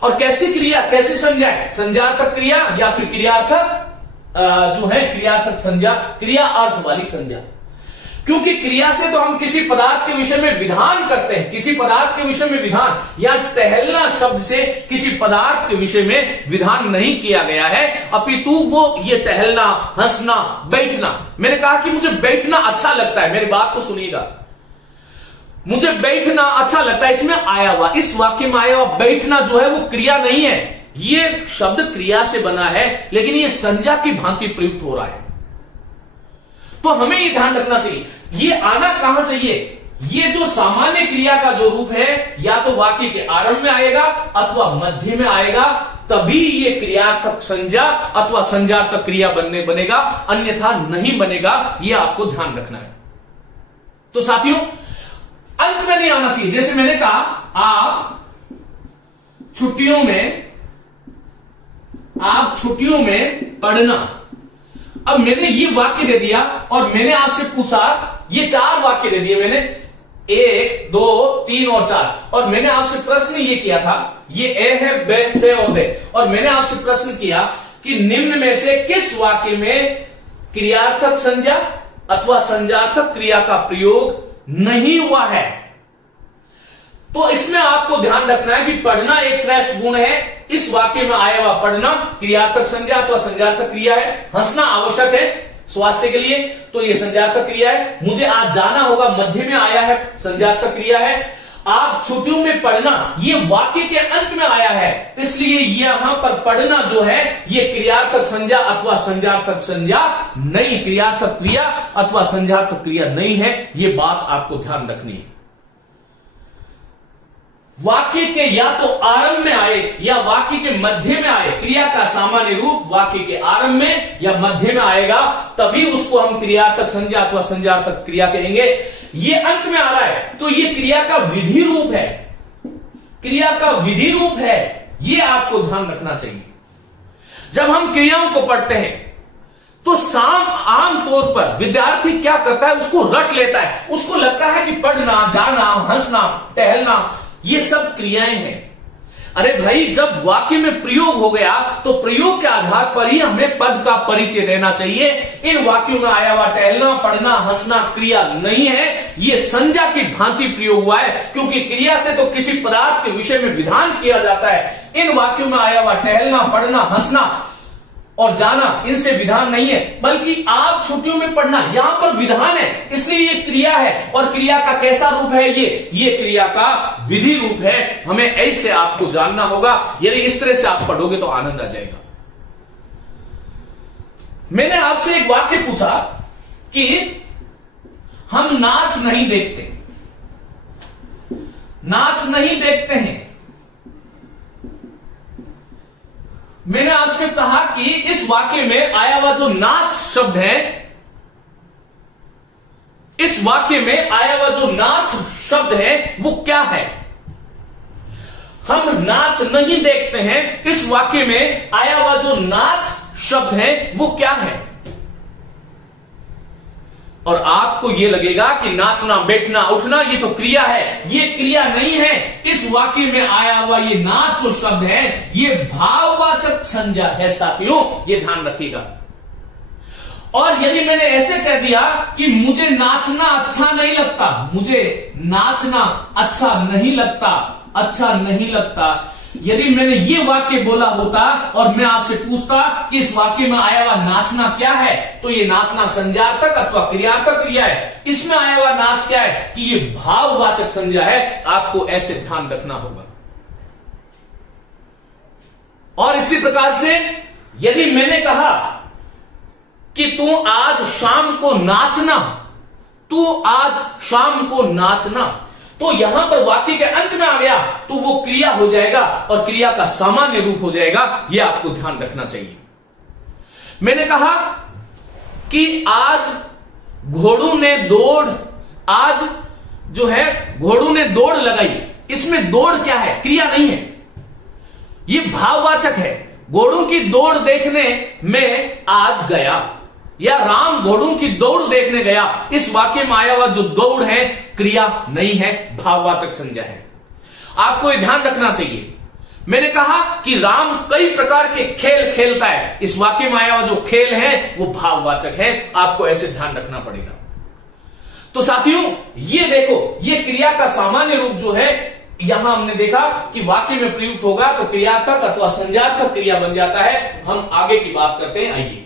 और कैसी क्रिया, कैसी संज्ञा है? संज्ञार्थक क्रिया या फिर क्रियार्थक जो है क्रियार्थक संज्ञा, क्रिया अर्थ वाली संज्ञा। क्योंकि क्रिया से तो हम किसी पदार्थ के विषय में विधान करते हैं, किसी पदार्थ के विषय में विधान, या टहलना शब्द से किसी पदार्थ के विषय में विधान नहीं किया गया है, अपितु वो ये टहलना, हंसना, बैठना। मैंने कहा कि मुझे बैठना अच्छा लगता है, मेरी बात को सुनिएगा, मुझे बैठना अच्छा लगता है, इसमें आया हुआ, इस वाक्य में आया हुआ बैठना जो है वो क्रिया नहीं है, ये शब्द क्रिया से बना है, लेकिन ये संज्ञा की भांति प्रयुक्त हो रहा है। तो हमें ये ध्यान रखना चाहिए, ये आना कहां चाहिए? ये जो सामान्य क्रिया का जो रूप है या तो वाक्य के आरंभ में आएगा अथवा मध्य में आएगा, तभी ये क्रियार्थक संज्ञा अथवा संज्ञार्थक क्रिया बनेगा, अन्यथा नहीं बनेगा। ये आपको ध्यान रखना है। तो साथियों, अंत में नहीं आना चाहिए। जैसे मैंने कहा, आप छुट्टियों में पढ़ना। अब मैंने ये वाक्य दे दिया और मैंने आपसे पूछा, ये 4 वाक्य दे दिए मैंने, 1, 2, 3 और 4, और मैंने आपसे प्रश्न ये किया था, ये ए है, बे, से और दे, और मैंने आपसे प्रश्न किया कि निम्न में से किस वाक्य में क्रियार्थक संज्ञा अथवा संज्ञार्थक क्रिया का प्रयोग नहीं हुआ है? तो इसमें आपको ध्यान रखना है कि पढ़ना एक श्रेष्ठ गुण है, इस वाक्य में आया हुआ पढ़ना क्रियार्थक संज्ञा अथवा संज्ञार्थक क्रिया है। हंसना आवश्यक है स्वास्थ्य के लिए, तो यह संज्ञार्थक क्रिया है। मुझे आज जाना होगा, मध्य में आया है, संज्ञार्थक क्रिया है। आप छुट्टियों में पढ़ना, ये वाक्य के अंत में आया है, इसलिए यहां पर पढ़ना जो है ये क्रियार्थक संज्ञा अथवा संज्ञार्थक संज्ञा नहीं, क्रियार्थक क्रिया अथवा संज्ञार्थक क्रिया नहीं है। ये बात आपको ध्यान रखनी है। वाक्य के या तो आरंभ में आए या वाक्य के मध्य में आए, क्रिया का सामान्य रूप वाक्य के आरंभ में या मध्य में आएगा, तभी उसको हम क्रियार्थक संज्ञा अथवा संज्ञार्थक क्रिया कहेंगे। ये अंत में आ रहा है तो ये क्रिया का विधि रूप है, क्रिया का विधि रूप है, ये आपको ध्यान रखना चाहिए। जब हम क्रियाओं को पढ़ते हैं तो आमतौर पर विद्यार्थी क्या करता है, उसको रट लेता है, उसको लगता है कि पढ़ना, जाना, हंसना, टहलना ये सब क्रियाएं हैं। अरे भाई, जब वाक्य में प्रयोग हो गया तो प्रयोग के आधार पर ही हमें पद का परिचय देना चाहिए। इन वाक्यों में आया हुआ टहलना, पढ़ना, हंसना क्रिया नहीं है, ये संज्ञा की भांति प्रयोग हुआ है, क्योंकि क्रिया से तो किसी पदार्थ के विषय में विधान किया जाता है। इन वाक्यों में आया हुआ टहलना, पढ़ना, हंसना और जाना, इनसे विधान नहीं है, बल्कि आप छुट्टियों में पढ़ना, यहां पर विधान है, इसलिए ये क्रिया है। और क्रिया का कैसा रूप है? ये क्रिया का विधि रूप है। हमें ऐसे आपको जानना होगा, यदि इस तरह से आप पढ़ोगे तो आनंद आ जाएगा। मैंने आपसे एक वाक्य पूछा कि हम नाच नहीं देखते, नाच नहीं देखते हैं। मैंने आपसे कहा कि इस वाक्य में आया हुआ जो नाच शब्द है, इस वाक्य में आया हुआ जो नाच शब्द है वो क्या है? हम नाच नहीं देखते हैं, इस वाक्य में आया हुआ जो नाच शब्द है वो क्या है? और आपको यह लगेगा कि नाचना, बैठना, उठना ये तो क्रिया है, ये क्रिया नहीं है। इस वाक्य में आया हुआ ये नाच जो शब्द है ये भाववाचक संज्ञा है साथियों, ये ध्यान रखिएगा। और यदि मैंने ऐसे कह दिया कि मुझे नाचना अच्छा नहीं लगता, मुझे नाचना अच्छा नहीं लगता, अच्छा नहीं लगता, यदि मैंने ये वाक्य बोला होता और मैं आपसे पूछता कि इस वाक्य में आया हुआ नाचना क्या है, तो ये नाचना संज्ञार्थक अथवा क्रियार्थक क्रिया है। इसमें आया हुआ नाच क्या है कि ये भाववाचक संज्ञा है, आपको ऐसे ध्यान रखना होगा। और इसी प्रकार से यदि मैंने कहा कि तू आज शाम को नाचना, तू आज शाम को नाचना, तो यहां पर वाक्य के अंत में आ गया तो वो क्रिया हो जाएगा और क्रिया का सामान्य रूप हो जाएगा, यह आपको ध्यान रखना चाहिए। मैंने कहा कि आज घोड़ों ने दौड़, आज जो है घोड़ों ने दौड़ लगाई, इसमें दौड़ क्या है? क्रिया नहीं है, ये भाववाचक है। घोड़ों की दौड़ देखने में आज गया, या राम घोड़ों की दौड़ देखने गया, इस वाक्य में आया हुआ जो दौड़ है क्रिया नहीं है, भाववाचक संज्ञा है। आपको यह ध्यान रखना चाहिए। मैंने कहा कि राम कई प्रकार के खेल खेलता है, इस वाक्य में आया हुआ जो खेल है वो भाववाचक है, आपको ऐसे ध्यान रखना पड़ेगा। तो साथियों ये देखो, ये क्रिया का सामान्य रूप जो है यहां हमने देखा कि वाक्य में प्रयुक्त होगा तो क्रियार्थक अथवा संज्ञार्थक क्रिया बन जाता है। हम आगे की बात करते हैं। आइए,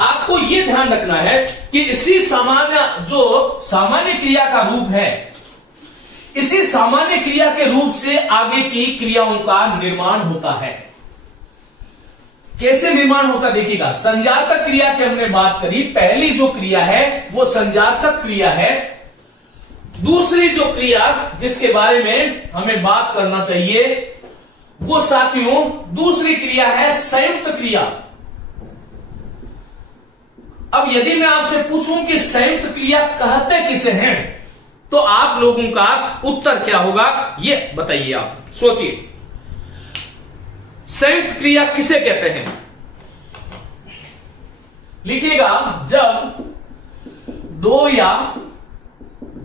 आपको यह ध्यान रखना है कि इसी सामान्य क्रिया का रूप है, इसी सामान्य क्रिया के रूप से आगे की क्रियाओं का निर्माण होता है। कैसे निर्माण होता है देखिएगा। संज्ञार्थक क्रिया की हमने बात करी, पहली जो क्रिया है वो संज्ञार्थक क्रिया है। दूसरी जो क्रिया जिसके बारे में हमें बात करना चाहिए वो साथियों दूसरी क्रिया है संयुक्त क्रिया। अब यदि मैं आपसे पूछूं कि संयुक्त क्रिया कहते किसे हैं, तो आप लोगों का उत्तर क्या होगा ये बताइए। आप सोचिए, संयुक्त क्रिया किसे कहते हैं? लिखिएगा, जब दो या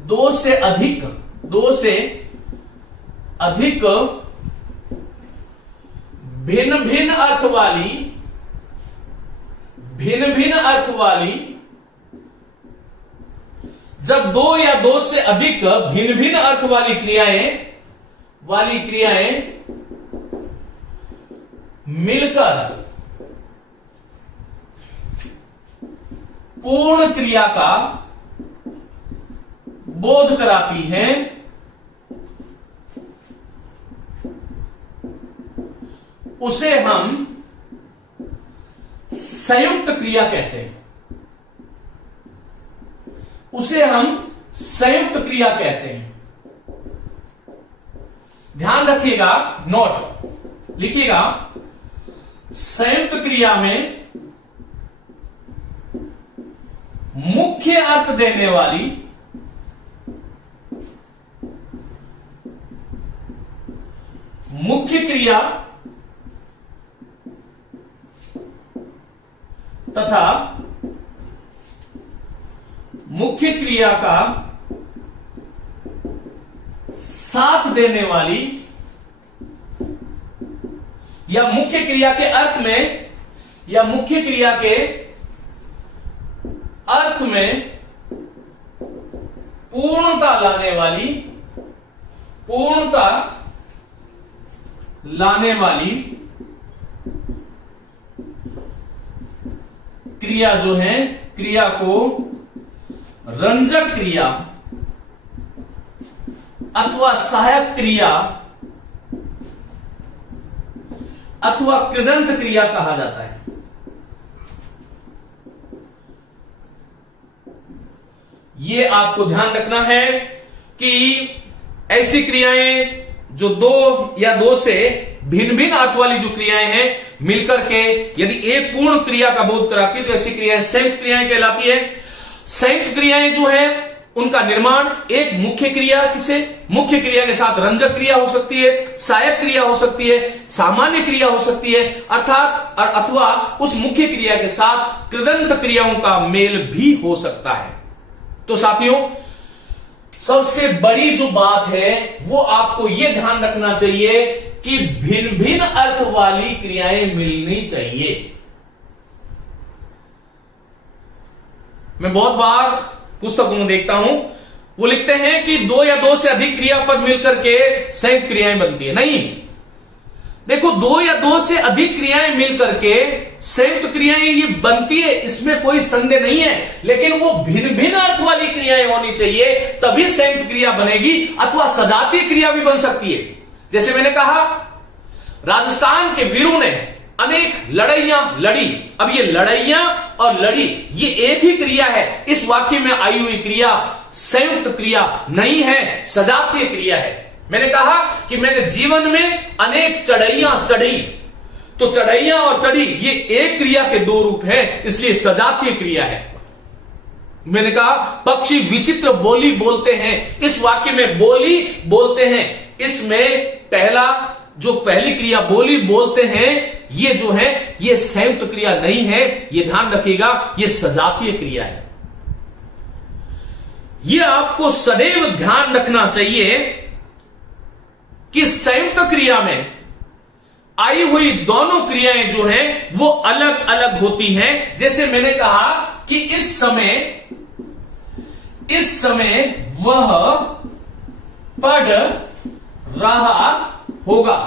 दो से अधिक भिन्न भिन्न अर्थ वाली जब दो या दो से अधिक भिन्न भिन्न अर्थ वाली क्रियाएं मिलकर पूर्ण क्रिया का बोध कराती हैं, उसे हम संयुक्त क्रिया कहते हैं। उसे हम संयुक्त क्रिया कहते हैं। ध्यान रखिएगा, नोट लिखिएगा, संयुक्त क्रिया में मुख्य अर्थ देने वाली मुख्य क्रिया तथा मुख्य क्रिया का साथ देने वाली या मुख्य क्रिया के अर्थ में या मुख्य क्रिया के अर्थ में पूर्णता लाने वाली क्रिया जो है, क्रिया को रंजक क्रिया अथवा सहायक क्रिया अथवा कृदंत क्रिया कहा जाता है। ये आपको ध्यान रखना है कि ऐसी क्रियाएं जो दो या दो से भिन्न भिन्न अर्थ वाली जो क्रियाएं हैं मिलकर के यदि एक पूर्ण क्रिया का बोध कराती है तो ऐसी क्रियाएं संयुक्त क्रियाएं कहलाती है। संयुक्त क्रियाएं जो है उनका निर्माण एक मुख्य क्रिया के साथ रंजक क्रिया हो सकती है, सहायक क्रिया हो सकती है, सामान्य क्रिया हो सकती है, अर्थात अथवा उस मुख्य क्रिया के साथ कृदंत क्रियाओं का मेल भी हो सकता है। तो साथियों, सबसे बड़ी जो बात है वो आपको यह ध्यान रखना चाहिए कि भिन्न भिन्न अर्थ वाली क्रियाएं मिलनी चाहिए। मैं बहुत बार पुस्तकों में देखता हूं, वो लिखते हैं कि दो या दो से अधिक क्रियापद मिलकर के संयुक्त क्रियाएं बनती है। नहीं, देखो, दो या दो से अधिक क्रियाएं मिलकर के संयुक्त क्रियाएं ये बनती है, इसमें कोई संदेह नहीं है, लेकिन वो भिन्न भिन्न अर्थ वाली क्रियाएं होनी चाहिए, तभी संयुक्त क्रिया बनेगी, अथवा सजातीय क्रिया भी बन सकती है। जैसे मैंने कहा, राजस्थान के वीरों ने अनेक लड़ाइयां लड़ी। अब ये लड़ाइयां और लड़ी ये एक ही क्रिया है, इस वाक्य में आई हुई क्रिया संयुक्त क्रिया नहीं है, सजातीय क्रिया है। मैंने कहा कि मैंने जीवन में अनेक चढ़ाइयां चढ़ी, तो चढ़ाइयां और चढ़ी ये एक क्रिया के दो रूप हैं, इसलिए सजातीय क्रिया है। मैंने कहा पक्षी विचित्र बोली बोलते हैं, इस वाक्य में बोली बोलते हैं, इसमें पहली क्रिया बोली बोलते हैं ये जो है ये संयुक्त क्रिया नहीं है, ये ध्यान रखिएगा, ये सजातीय क्रिया है। ये आपको सदैव ध्यान रखना चाहिए कि संयुक्त क्रिया में आई हुई दोनों क्रियाएं जो हैं वो अलग अलग होती हैं। जैसे मैंने कहा कि इस समय वह पढ़ रहा होगा।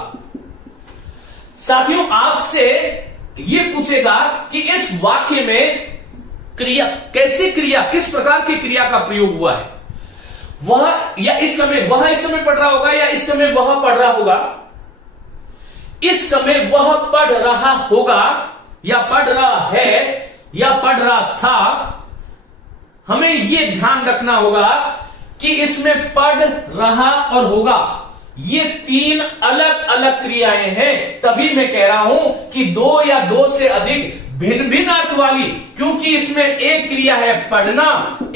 साथियों, आपसे यह पूछेगा कि इस वाक्य में क्रिया किस प्रकार की क्रिया का प्रयोग हुआ है, वह या इस समय पढ़ रहा होगा या इस समय वह पढ़ रहा होगा। इस समय वह पढ़ रहा होगा या पढ़ रहा है या पढ़ रहा था। हमें यह ध्यान रखना होगा कि इसमें पढ़ रहा और होगा ये तीन अलग अलग क्रियाएं हैं। तभी मैं कह रहा हूं कि दो या दो से अधिक भिन्न भिन्न अर्थ वाली, क्योंकि इसमें एक क्रिया है पढ़ना,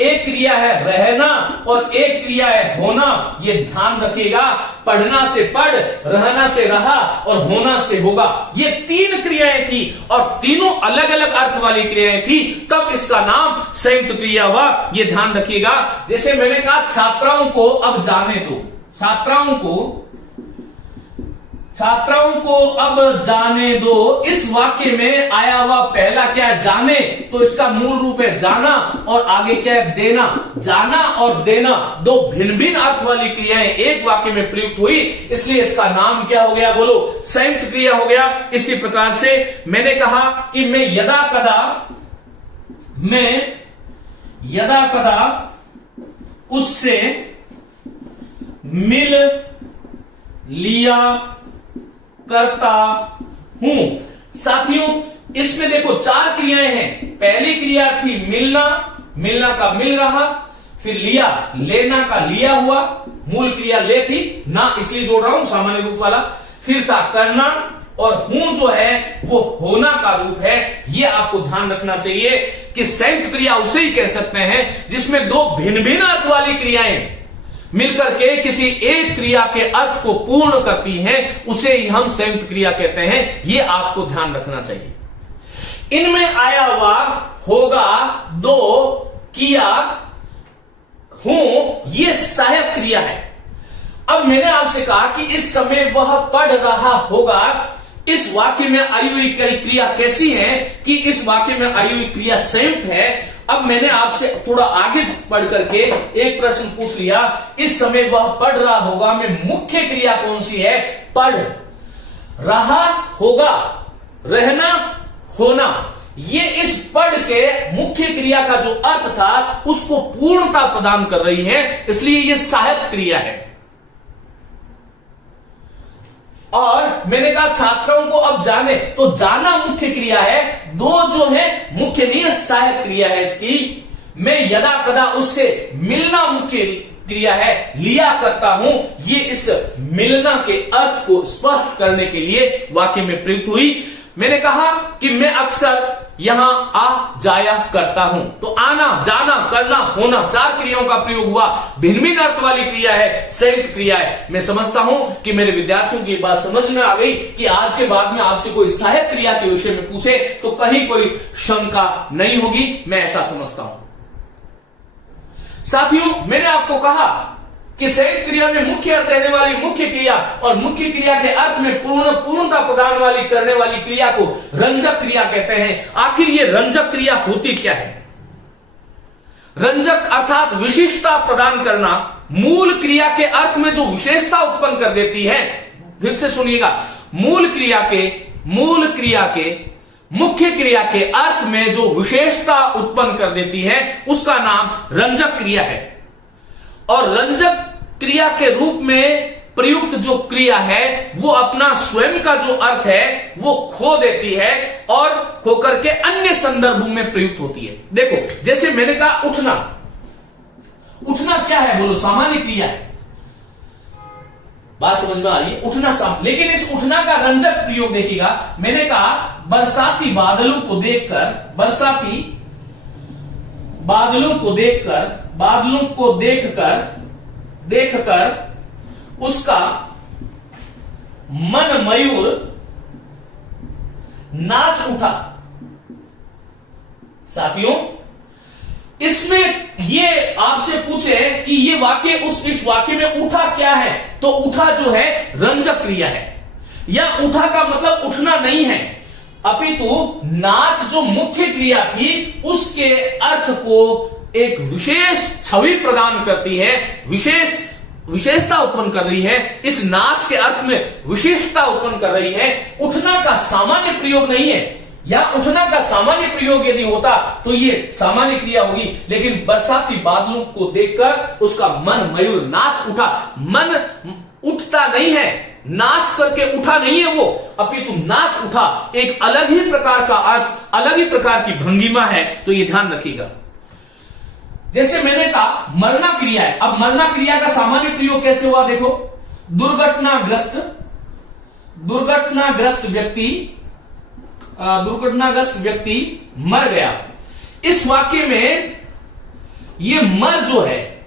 एक क्रिया है रहना और एक क्रिया है होना। ये ध्यान रखिएगा, पढ़ना से पढ़, रहना से रहा और होना से होगा। ये तीन क्रियाएं थी और तीनों अलग अलग अर्थ वाली क्रियाएं थी, तब इसका नाम संयुक्त क्रिया हुआ। ये ध्यान रखिएगा। जैसे मैंने कहा छात्राओं को अब जाने दो, छात्राओं को अब जाने दो। इस वाक्य में आया हुआ पहला क्या है, जाने, तो इसका मूल रूप है जाना और आगे क्या है, देना। जाना और देना दो भिन्न भिन्न अर्थ वाली क्रियाएं एक वाक्य में प्रयुक्त हुई, इसलिए इसका नाम क्या हो गया, बोलो, संयुक्त क्रिया हो गया। इसी प्रकार से मैंने कहा कि मैं यदा कदा उससे मिल लिया करता हूं। साथियों, इसमें देखो चार क्रियाएं हैं। पहली क्रिया थी मिलना, मिलना का मिल रहा, फिर लिया, लेना का लिया हुआ, मूल क्रिया ले थी, ना इसलिए जोड़ रहा हूं सामान्य रूप वाला। फिर था करना, और हूं जो है वो होना का रूप है। ये आपको ध्यान रखना चाहिए कि संयुक्त क्रिया उसे ही कह सकते हैं जिसमें दो भिन्न भिन्न अर्थ वाली क्रियाएं मिलकर के किसी एक क्रिया के अर्थ को पूर्ण करती हैं, उसे ही हम संयुक्त क्रिया कहते हैं। ये आपको ध्यान रखना चाहिए। इनमें आया हुआ होगा, दो, किया, हूं, ये सहायक क्रिया है। अब मैंने आपसे कहा कि इस समय वह पढ़ रहा होगा। इस वाक्य में आई हुई क्रिया कैसी है कि इस वाक्य में आई हुई क्रिया संयुक्त है। अब मैंने आपसे थोड़ा आगे पढ़ करके एक प्रश्न पूछ लिया, इस समय वह पढ़ रहा होगा में मुख्य क्रिया कौन सी है? पढ़ रहा होगा, रहना, होना। ये इस पढ़ के मुख्य क्रिया का जो अर्थ था उसको पूर्णता प्रदान कर रही है, इसलिए यह सहायक क्रिया है। और मैंने कहा छात्रों को अब जाने, तो जाना मुख्य क्रिया है, दो जो है मुख्य नहीं है, सहायक क्रिया है इसकी। मैं यदा कदा उससे मिलना मुख्य क्रिया है, लिया करता हूं। ये इस मिलना के अर्थ को स्पष्ट करने के लिए वाक्य में प्रयुक्त हुई। मैंने कहा कि मैं अक्सर यहां आ जाया करता हूं, तो आना, जाना, करना, होना, चार क्रियाओं का प्रयोग हुआ। भिन्न भिन्न अर्थ वाली क्रिया है, संयुक्त क्रिया है। मैं समझता हूं कि मेरे विद्यार्थियों की बात समझ में आ गई कि आज के बाद में आपसे कोई सहायक क्रिया के विषय में पूछे तो कहीं कोई शंका नहीं होगी, मैं ऐसा समझता हूं। साथियों, मैंने आपको कहा कि संयुक्त क्रिया में मुख्य अर्थ देने वाली मुख्य क्रिया और मुख्य क्रिया के अर्थ में पूर्णता प्रदान वाली करने वाली क्रिया को रंजक क्रिया कहते हैं। आखिर ये रंजक क्रिया होती क्या है? रंजक अर्थात विशिष्टता प्रदान करना, मूल क्रिया के अर्थ में जो विशेषता उत्पन्न कर देती है। फिर से सुनिएगा, मूल क्रिया के मुख्य क्रिया के अर्थ में जो विशेषता उत्पन्न कर देती है उसका नाम रंजक क्रिया है। और रंजक क्रिया के रूप में प्रयुक्त जो क्रिया है वो अपना स्वयं का जो अर्थ है वो खो देती है और खो करके अन्य संदर्भों में प्रयुक्त होती है। देखो, जैसे मैंने कहा उठना, उठना क्या है? बोलो, सामान्य क्रिया है। बात समझ में आ रही है? उठना लेकिन इस उठना का रंजक प्रयोग देखिएगा। मैंने कहा बरसाती बादलों को देखकर, बरसाती बादलों को देखकर उसका मन मयूर नाच उठा। साथियों, इसमें ये आपसे पूछे कि ये वाक्य इस वाक्य में उठा क्या है, तो उठा जो है रंजक क्रिया है। या उठा का मतलब उठना नहीं है, अपितु नाच जो मुख्य क्रिया थी उसके अर्थ को एक विशेष छवि प्रदान करती है, विशेषता उत्पन्न कर रही है। इस नाच के अर्थ में विशेषता उत्पन्न कर रही है। उठना का सामान्य प्रयोग नहीं है, या उठना का सामान्य प्रयोग यदि होता तो ये सामान्य क्रिया होगी। लेकिन बरसाती बादलों को देखकर उसका मन मयूर नाच उठा। मन उठता नहीं है, नाच करके उठा नहीं है वो, अपितु नाच उठा। एक अलग ही प्रकार का अर्थ, अलग ही प्रकार की भंगिमा है, तो ये ध्यान रखिएगा। जैसे मैंने कहा मरना क्रिया है। अब मरना क्रिया का सामान्य प्रयोग कैसे हुआ? देखो, दुर्घटनाग्रस्त व्यक्ति मर गया। इस वाक्य में ये मर जो है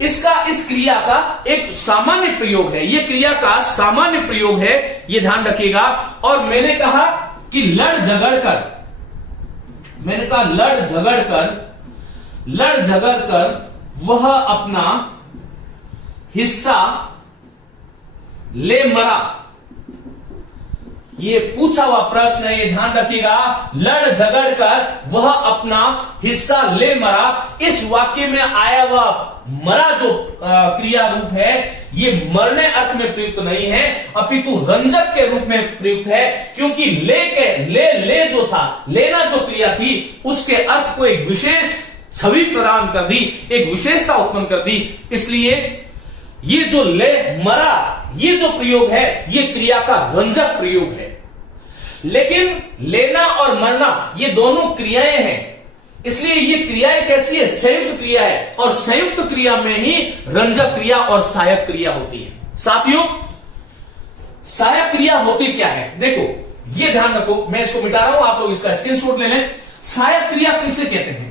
इसका, इस क्रिया का एक सामान्य प्रयोग है। ये क्रिया का सामान्य प्रयोग है, ये ध्यान रखिएगा। और मैंने कहा कि लड़ झगड़ कर वह अपना हिस्सा ले मरा। ये पूछा हुआ प्रश्न है, ये ध्यान रखिएगा। लड़ झगड़ कर वह अपना हिस्सा ले मरा। इस वाक्य में आया हुआ मरा जो क्रिया रूप है ये मरने अर्थ में प्रयुक्त नहीं है, अपितु रंजक के रूप में प्रयुक्त है। क्योंकि ले जो था, लेना जो क्रिया थी उसके अर्थ को एक विशेष छवि प्रदान कर दी, एक विशेषता उत्पन्न कर दी। इसलिए ये जो ले मरा, ये जो प्रयोग है ये क्रिया का रंजक प्रयोग है। लेकिन लेना और मरना ये दोनों क्रियाएं हैं, इसलिए ये क्रिया एक ऐसी है, संयुक्त क्रिया है, और संयुक्त क्रिया में ही रंजक क्रिया और सहायक क्रिया होती है। साथियों, सहायक क्रिया होती क्या है? देखो, ये ध्यान रखो, मैं इसको मिटा रहा हूं, आप लोग इसका स्क्रीनशॉट ले लें। सहायक क्रिया किसे कहते हैं?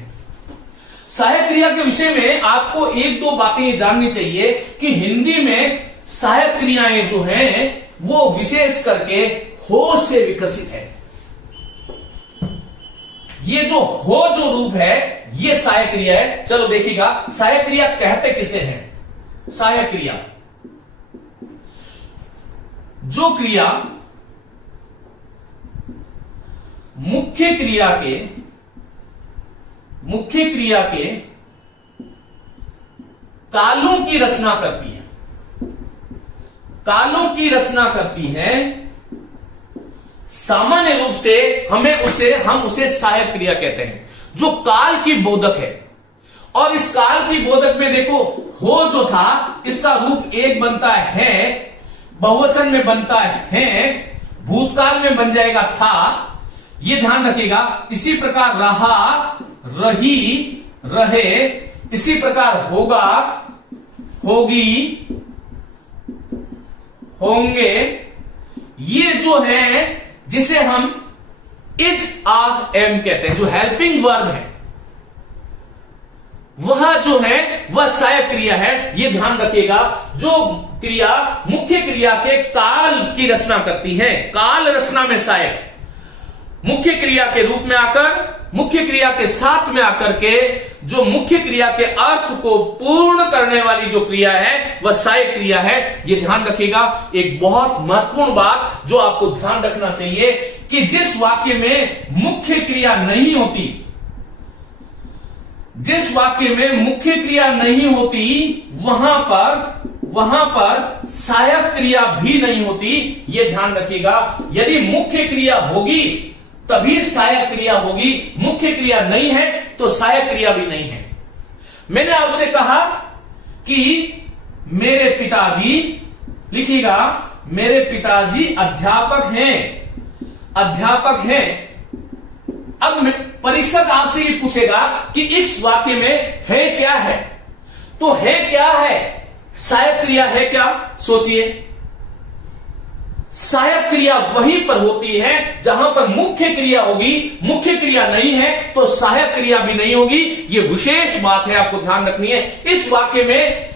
सहायक क्रिया के विषय में आपको एक दो बातें जाननी चाहिए कि हिंदी में सहायक क्रियाएं जो हैं वो विशेष करके हो से विकसित है। ये जो हो जो रूप है ये सहायक क्रिया है। चलो देखिएगा, सहायक क्रिया कहते किसे हैं? सहायक क्रिया जो क्रिया मुख्य क्रिया के कालों की रचना करती है, कालों की रचना करती है, सामान्य रूप से हम उसे सहायक क्रिया कहते हैं, जो काल की बोधक है। और इस काल की बोधक में देखो, हो जो था इसका रूप एक बनता है, बहुवचन में बनता है, भूतकाल में बन जाएगा था, ये ध्यान रखिएगा। इसी प्रकार रहा, रही, रहे, इसी प्रकार होगा, होगी, होंगे। ये जो है जिसे हम इज, आर, एम कहते हैं, जो हेल्पिंग वर्ब है, वह जो है वह सहायक क्रिया है। ये ध्यान रखिएगा, जो क्रिया मुख्य क्रिया के काल की रचना करती है, काल रचना में सहायक, मुख्य क्रिया के रूप में आकर, मुख्य क्रिया के साथ में आकर के जो मुख्य क्रिया के अर्थ को पूर्ण करने वाली जो क्रिया है वह सहायक क्रिया है। यह ध्यान रखिएगा। एक बहुत महत्वपूर्ण बात जो आपको ध्यान रखना चाहिए कि जिस वाक्य में मुख्य क्रिया नहीं होती, जिस वाक्य में मुख्य क्रिया नहीं होती, वहां पर सहायक क्रिया भी नहीं होती। यह ध्यान रखिएगा। यदि मुख्य क्रिया होगी तभी सहायक क्रिया होगी, मुख्य क्रिया नहीं है तो सहायक क्रिया भी नहीं है। मैंने आपसे कहा कि मेरे पिताजी, लिखिएगा, मेरे पिताजी अध्यापक हैं, अध्यापक हैं। अब परीक्षक आपसे ये पूछेगा कि इस वाक्य में है क्या है, तो है क्या है? सहायक क्रिया है क्या? सोचिए। सहायक क्रिया वहीं पर होती है जहां पर मुख्य क्रिया होगी, मुख्य क्रिया नहीं है तो सहायक क्रिया भी नहीं होगी। यह विशेष बात है, आपको ध्यान रखनी है। इस वाक्य में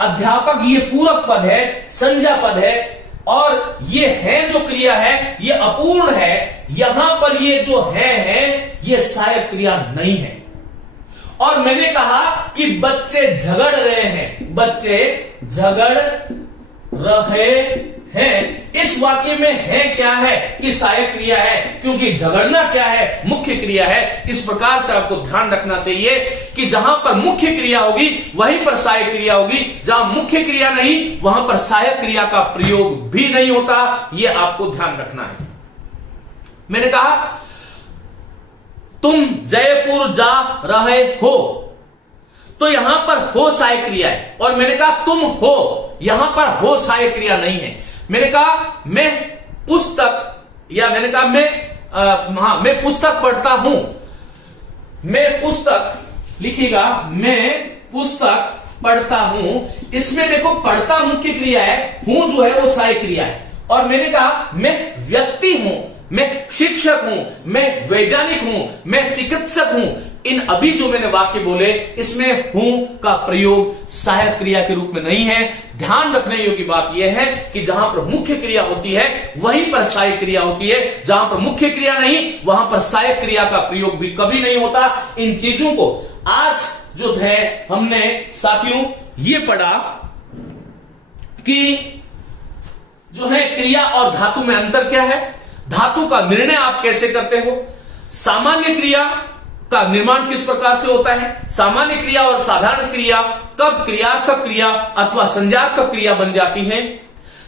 अध्यापक ये पूरक पद है, संज्ञा पद है, और ये है जो क्रिया है ये अपूर्ण है। यहां पर ये जो है ये सहायक क्रिया नहीं है। और मैंने कहा कि बच्चे झगड़ रहे हैं, बच्चे झगड़ रहे हैं। इस वाक्य में है क्या है कि सहायक क्रिया है, क्योंकि झगड़ना क्या है? मुख्य क्रिया है। इस प्रकार से आपको ध्यान रखना चाहिए कि जहां पर मुख्य क्रिया होगी वहीं पर सहायक क्रिया होगी, जहां मुख्य क्रिया नहीं वहां पर सहायक क्रिया का प्रयोग भी नहीं होता। यह आपको ध्यान रखना है। मैंने कहा तुम जयपुर जा रहे हो, तो यहां पर हो सहायक क्रिया है। और मैंने कहा तुम हो, यहां पर हो सहायक क्रिया नहीं है। मैंने कहा मैं पुस्तक, या मैंने कहा मैं पुस्तक पढ़ता हूं, मैं पुस्तक, लिखिएगा, मैं पुस्तक पढ़ता हूं। इसमें देखो पढ़ता मुख्य क्रिया है, हूं जो है वो सहायक क्रिया है। और मैंने कहा मैं व्यक्ति हूं, मैं शिक्षक हूं, मैं वैज्ञानिक हूं, मैं चिकित्सक हूं। इन अभी जो मैंने वाक्य बोले इसमें हूं का प्रयोग सहायक क्रिया के रूप में नहीं है। ध्यान रखने योग्य बात यह है कि जहां पर मुख्य क्रिया होती है वहीं पर सहायक क्रिया होती है, जहां पर मुख्य क्रिया नहीं वहां पर सहायक क्रिया का प्रयोग भी कभी नहीं होता। इन चीजों को आज जो है हमने साथियों ये पढ़ा कि जो है क्रिया और धातु में अंतर क्या है, धातु का निर्णय आप कैसे करते हो, सामान्य क्रिया का निर्माण किस प्रकार से होता है, सामान्य क्रिया और साधारण क्रिया कब क्रियार्थक क्रिया अथवा संज्ञार्थक क्रिया बन जाती है,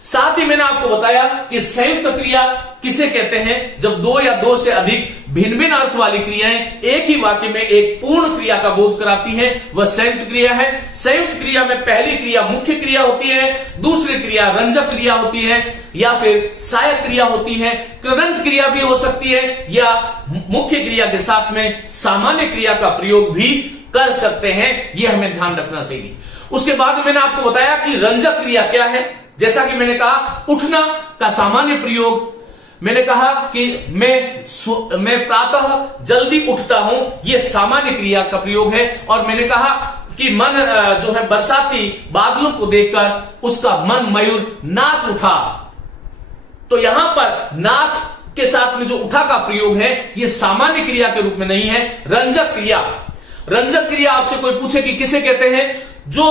साथ ही मैंने आपको बताया कि संयुक्त क्रिया किसे कहते हैं, जब दो या दो से अधिक भिन्न भिन्न अर्थ वाली क्रियाएं एक ही वाक्य में एक पूर्ण क्रिया का बोध कराती हैं, वह संयुक्त क्रिया है। संयुक्त क्रिया में पहली क्रिया मुख्य क्रिया होती है, दूसरी क्रिया रंजक क्रिया होती है या फिर सहायक क्रिया होती है। कृदंत क्रिया भी हो सकती है या मुख्य क्रिया के साथ में सामान्य क्रिया का प्रयोग भी कर सकते हैं, यह हमें ध्यान रखना चाहिए। उसके बाद मैंने आपको बताया कि रंजक क्रिया क्या है। जैसा कि मैंने कहा उठना का सामान्य प्रयोग, मैंने कहा कि मैं प्रातः जल्दी उठता हूं, यह सामान्य क्रिया का प्रयोग है। और मैंने कहा कि मन जो है बरसाती बादलों को देखकर उसका मन मयूर नाच उठा, तो यहां पर नाच के साथ में जो उठा का प्रयोग है यह सामान्य क्रिया के रूप में नहीं है, रंजक क्रिया। रंजक क्रिया आपसे कोई पूछे कि किसे कहते हैं, जो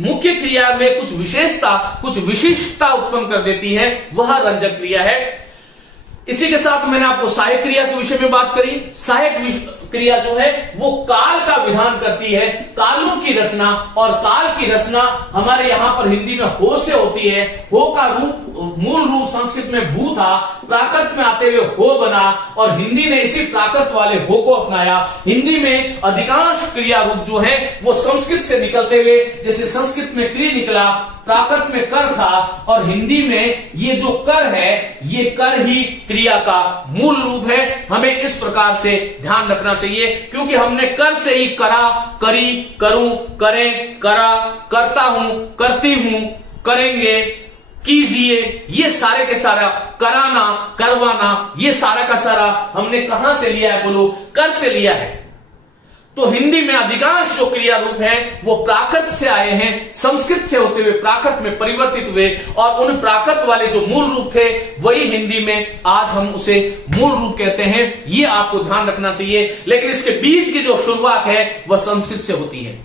मुख्य क्रिया में कुछ विशेषता कुछ विशिष्टता उत्पन्न कर देती है, वह रंजक क्रिया है। इसी के साथ मैंने आपको सहायक क्रिया के विषय में बात करी। सहायक क्रिया जो है वो काल का विधान करती है, कालों की रचना। और काल की रचना हमारे यहां पर हिंदी में हो से होती है। हो का रूप मूल रूप संस्कृत में भू था, प्राकृत में आते हुए हो बना और हिंदी ने इसी प्राकृत वाले हो को अपनाया। हिंदी में अधिकांश क्रिया रूप जो है वो संस्कृत से निकलते हुए, जैसे संस्कृत में क्रिया निकला, प्राकृत में कर था और हिंदी में ये जो कर है ये कर ही क्रिया का मूल रूप है। हमें इस प्रकार से ध्यान रखना चाहिए, क्योंकि हमने कर से ही करा, करी, करूं, करें, करा, करता हूं, करती हूं, करेंगे, कीजिए, ये सारे के सारा कराना, करवाना, ये सारा का सारा हमने कहां से लिया है, बोलो, कर से लिया है। तो हिंदी में अधिकांश जो क्रिया रूप है वो प्राकृत से आए हैं, संस्कृत से होते हुए प्राकृत में परिवर्तित हुए और उन प्राकृत वाले जो मूल रूप थे वही हिंदी में आज हम उसे मूल रूप कहते हैं। ये आपको ध्यान रखना चाहिए। लेकिन इसके बीच की जो शुरुआत है वह संस्कृत से होती है।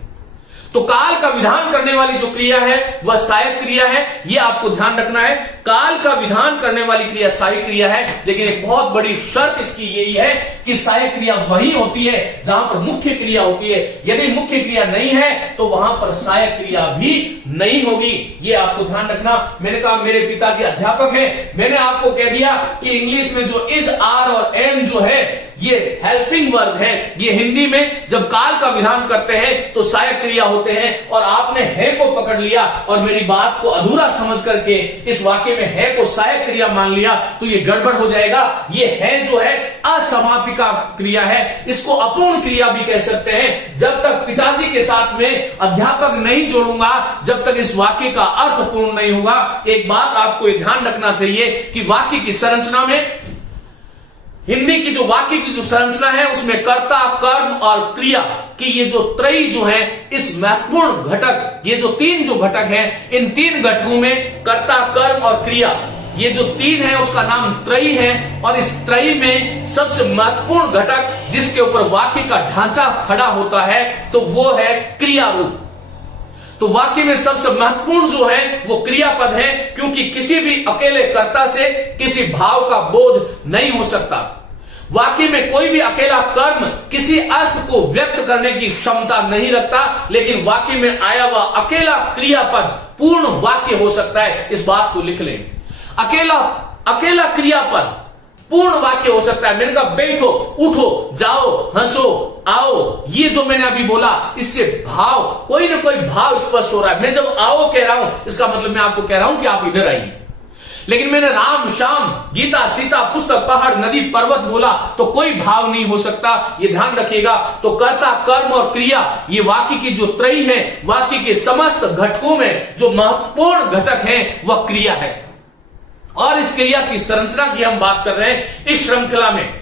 तो काल का विधान करने वाली जो क्रिया है वह सहायक क्रिया है, यह आपको ध्यान रखना है। काल का विधान करने वाली क्रिया सहायक क्रिया है, लेकिन एक बहुत बड़ी शर्त इसकी यही है कि सहायक क्रिया वही होती है जहां पर मुख्य क्रिया होती है। यदि मुख्य क्रिया नहीं है तो वहां पर सहायक क्रिया भी नहीं होगी, यह आपको ध्यान रखना। मैंने कहा मेरे पिताजी अध्यापक हैं, मैंने आपको कह दिया कि इंग्लिश में जो इज, आर और एम जो है ये हेल्पिंग वर्ब है। ये हिंदी में जब काल का विधान करते हैं तो सहायक क्रिया होते हैं और आपने है को पकड़ लिया और मेरी बात को अधूरा समझ करके इस वाक्य में है को सहायक क्रिया मान लिया तो ये गड़बड़ हो जाएगा। ये है जो है असमापिका क्रिया है, इसको अपूर्ण क्रिया भी कह सकते हैं। जब तक पिताजी के साथ में अध्यापक नहीं जोड़ूंगा, जब तक इस वाक्य का अर्थ पूर्ण नहीं होगा। एक बात आपको ध्यान रखना चाहिए कि वाक्य की संरचना में, हिंदी की जो वाक्य की जो संरचना है उसमें कर्ता, कर्म और क्रिया की ये जो त्रयी जो है, इस महत्वपूर्ण घटक, ये जो तीन जो घटक हैं, इन तीन घटकों में कर्ता, कर्म और क्रिया, ये जो तीन है उसका नाम त्रयी है। और इस त्रयी में सबसे महत्वपूर्ण घटक जिसके ऊपर वाक्य का ढांचा खड़ा होता है तो वो है क्रिया रूप। तो वाक्य में सबसे महत्वपूर्ण जो है वो क्रियापद है, क्योंकि किसी भी अकेले कर्ता से किसी भाव का बोध नहीं हो सकता। वाक्य में कोई भी अकेला कर्म किसी अर्थ को व्यक्त करने की क्षमता नहीं रखता, लेकिन वाक्य में आया हुआ अकेला क्रियापद पूर्ण वाक्य हो सकता है। इस बात को लिख लें, अकेला क्रियापद पूर्ण वाक्य हो सकता है। मैंने कहा बैठो, उठो, जाओ, हंसो, आओ, ये जो मैंने अभी बोला इससे भाव, कोई ना कोई भाव स्पष्ट हो रहा है। मैं जब आओ कह रहा हूं इसका मतलब मैं आपको कह रहा हूं कि आप इधर आइए। लेकिन मैंने राम, श्याम, गीता, सीता, पुस्तक, पहाड़, नदी, पर्वत बोला तो कोई भाव नहीं हो सकता, ये ध्यान रखिएगा। तो कर्ता, कर्म और क्रिया, ये वाक्य की जो त्रयी है, वाक्य के समस्त घटकों में जो महत्वपूर्ण घटक है वह क्रिया है। और इस क्रिया की संरचना की हम बात कर रहे हैं इस श्रृंखला में।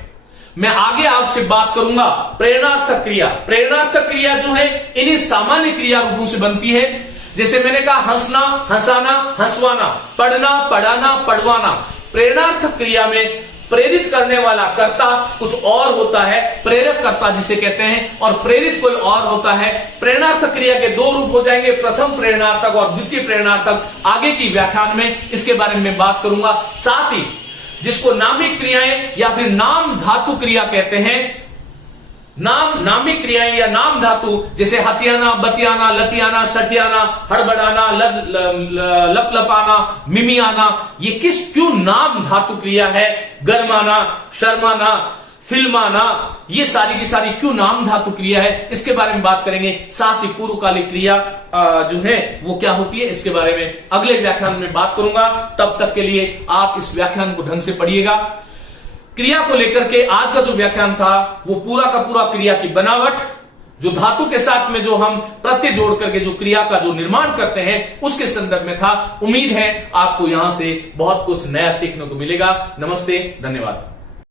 मैं आगे आपसे बात करूंगा प्रेरणार्थक क्रिया। प्रेरणार्थक क्रिया जो है इन्हीं सामान्य क्रिया रूपों से बनती है। जैसे मैंने कहा हंसना, हंसाना, हंसवाना, पढ़ना, पढ़ाना, पढ़वाना। प्रेरणार्थक क्रिया में प्रेरित करने वाला कर्ता कुछ और होता है, प्रेरक कर्ता जिसे कहते हैं, और प्रेरित कोई और होता है। प्रेरणार्थक क्रिया के दो रूप हो जाएंगे, प्रथम प्रेरणार्थक और द्वितीय प्रेरणार्थक। आगे की व्याख्यान में इसके बारे में बात करूंगा। साथ ही जिसको नामिक क्रियाएं या फिर नाम धातु क्रिया कहते हैं, नाम, नामिक क्रियाएं या नाम धातु जैसे हथियाना, बतियाना, लतियाना, सटियाना, हड़बड़ाना, लपलपाना, मिमियाना, ये क्यों नाम धातु क्रिया है? गरमाना, शर्माना, फिल्माना, ये सारी की सारी क्यों नाम धातु क्रिया है, इसके बारे में बात करेंगे। साथ ही पूर्वकालिक क्रिया जो है वो क्या होती है, इसके बारे में अगले व्याख्यान में बात करूंगा। तब तक के लिए आप इस व्याख्यान को ढंग से पढ़िएगा। क्रिया को लेकर के आज का जो व्याख्यान था वो पूरा का पूरा क्रिया की बनावट, जो धातु के साथ में जो हम प्रत्यय जोड़ करके जो क्रिया का जो निर्माण करते हैं उसके संदर्भ में था। उम्मीद है आपको यहां से बहुत कुछ नया सीखने को मिलेगा। नमस्ते, धन्यवाद।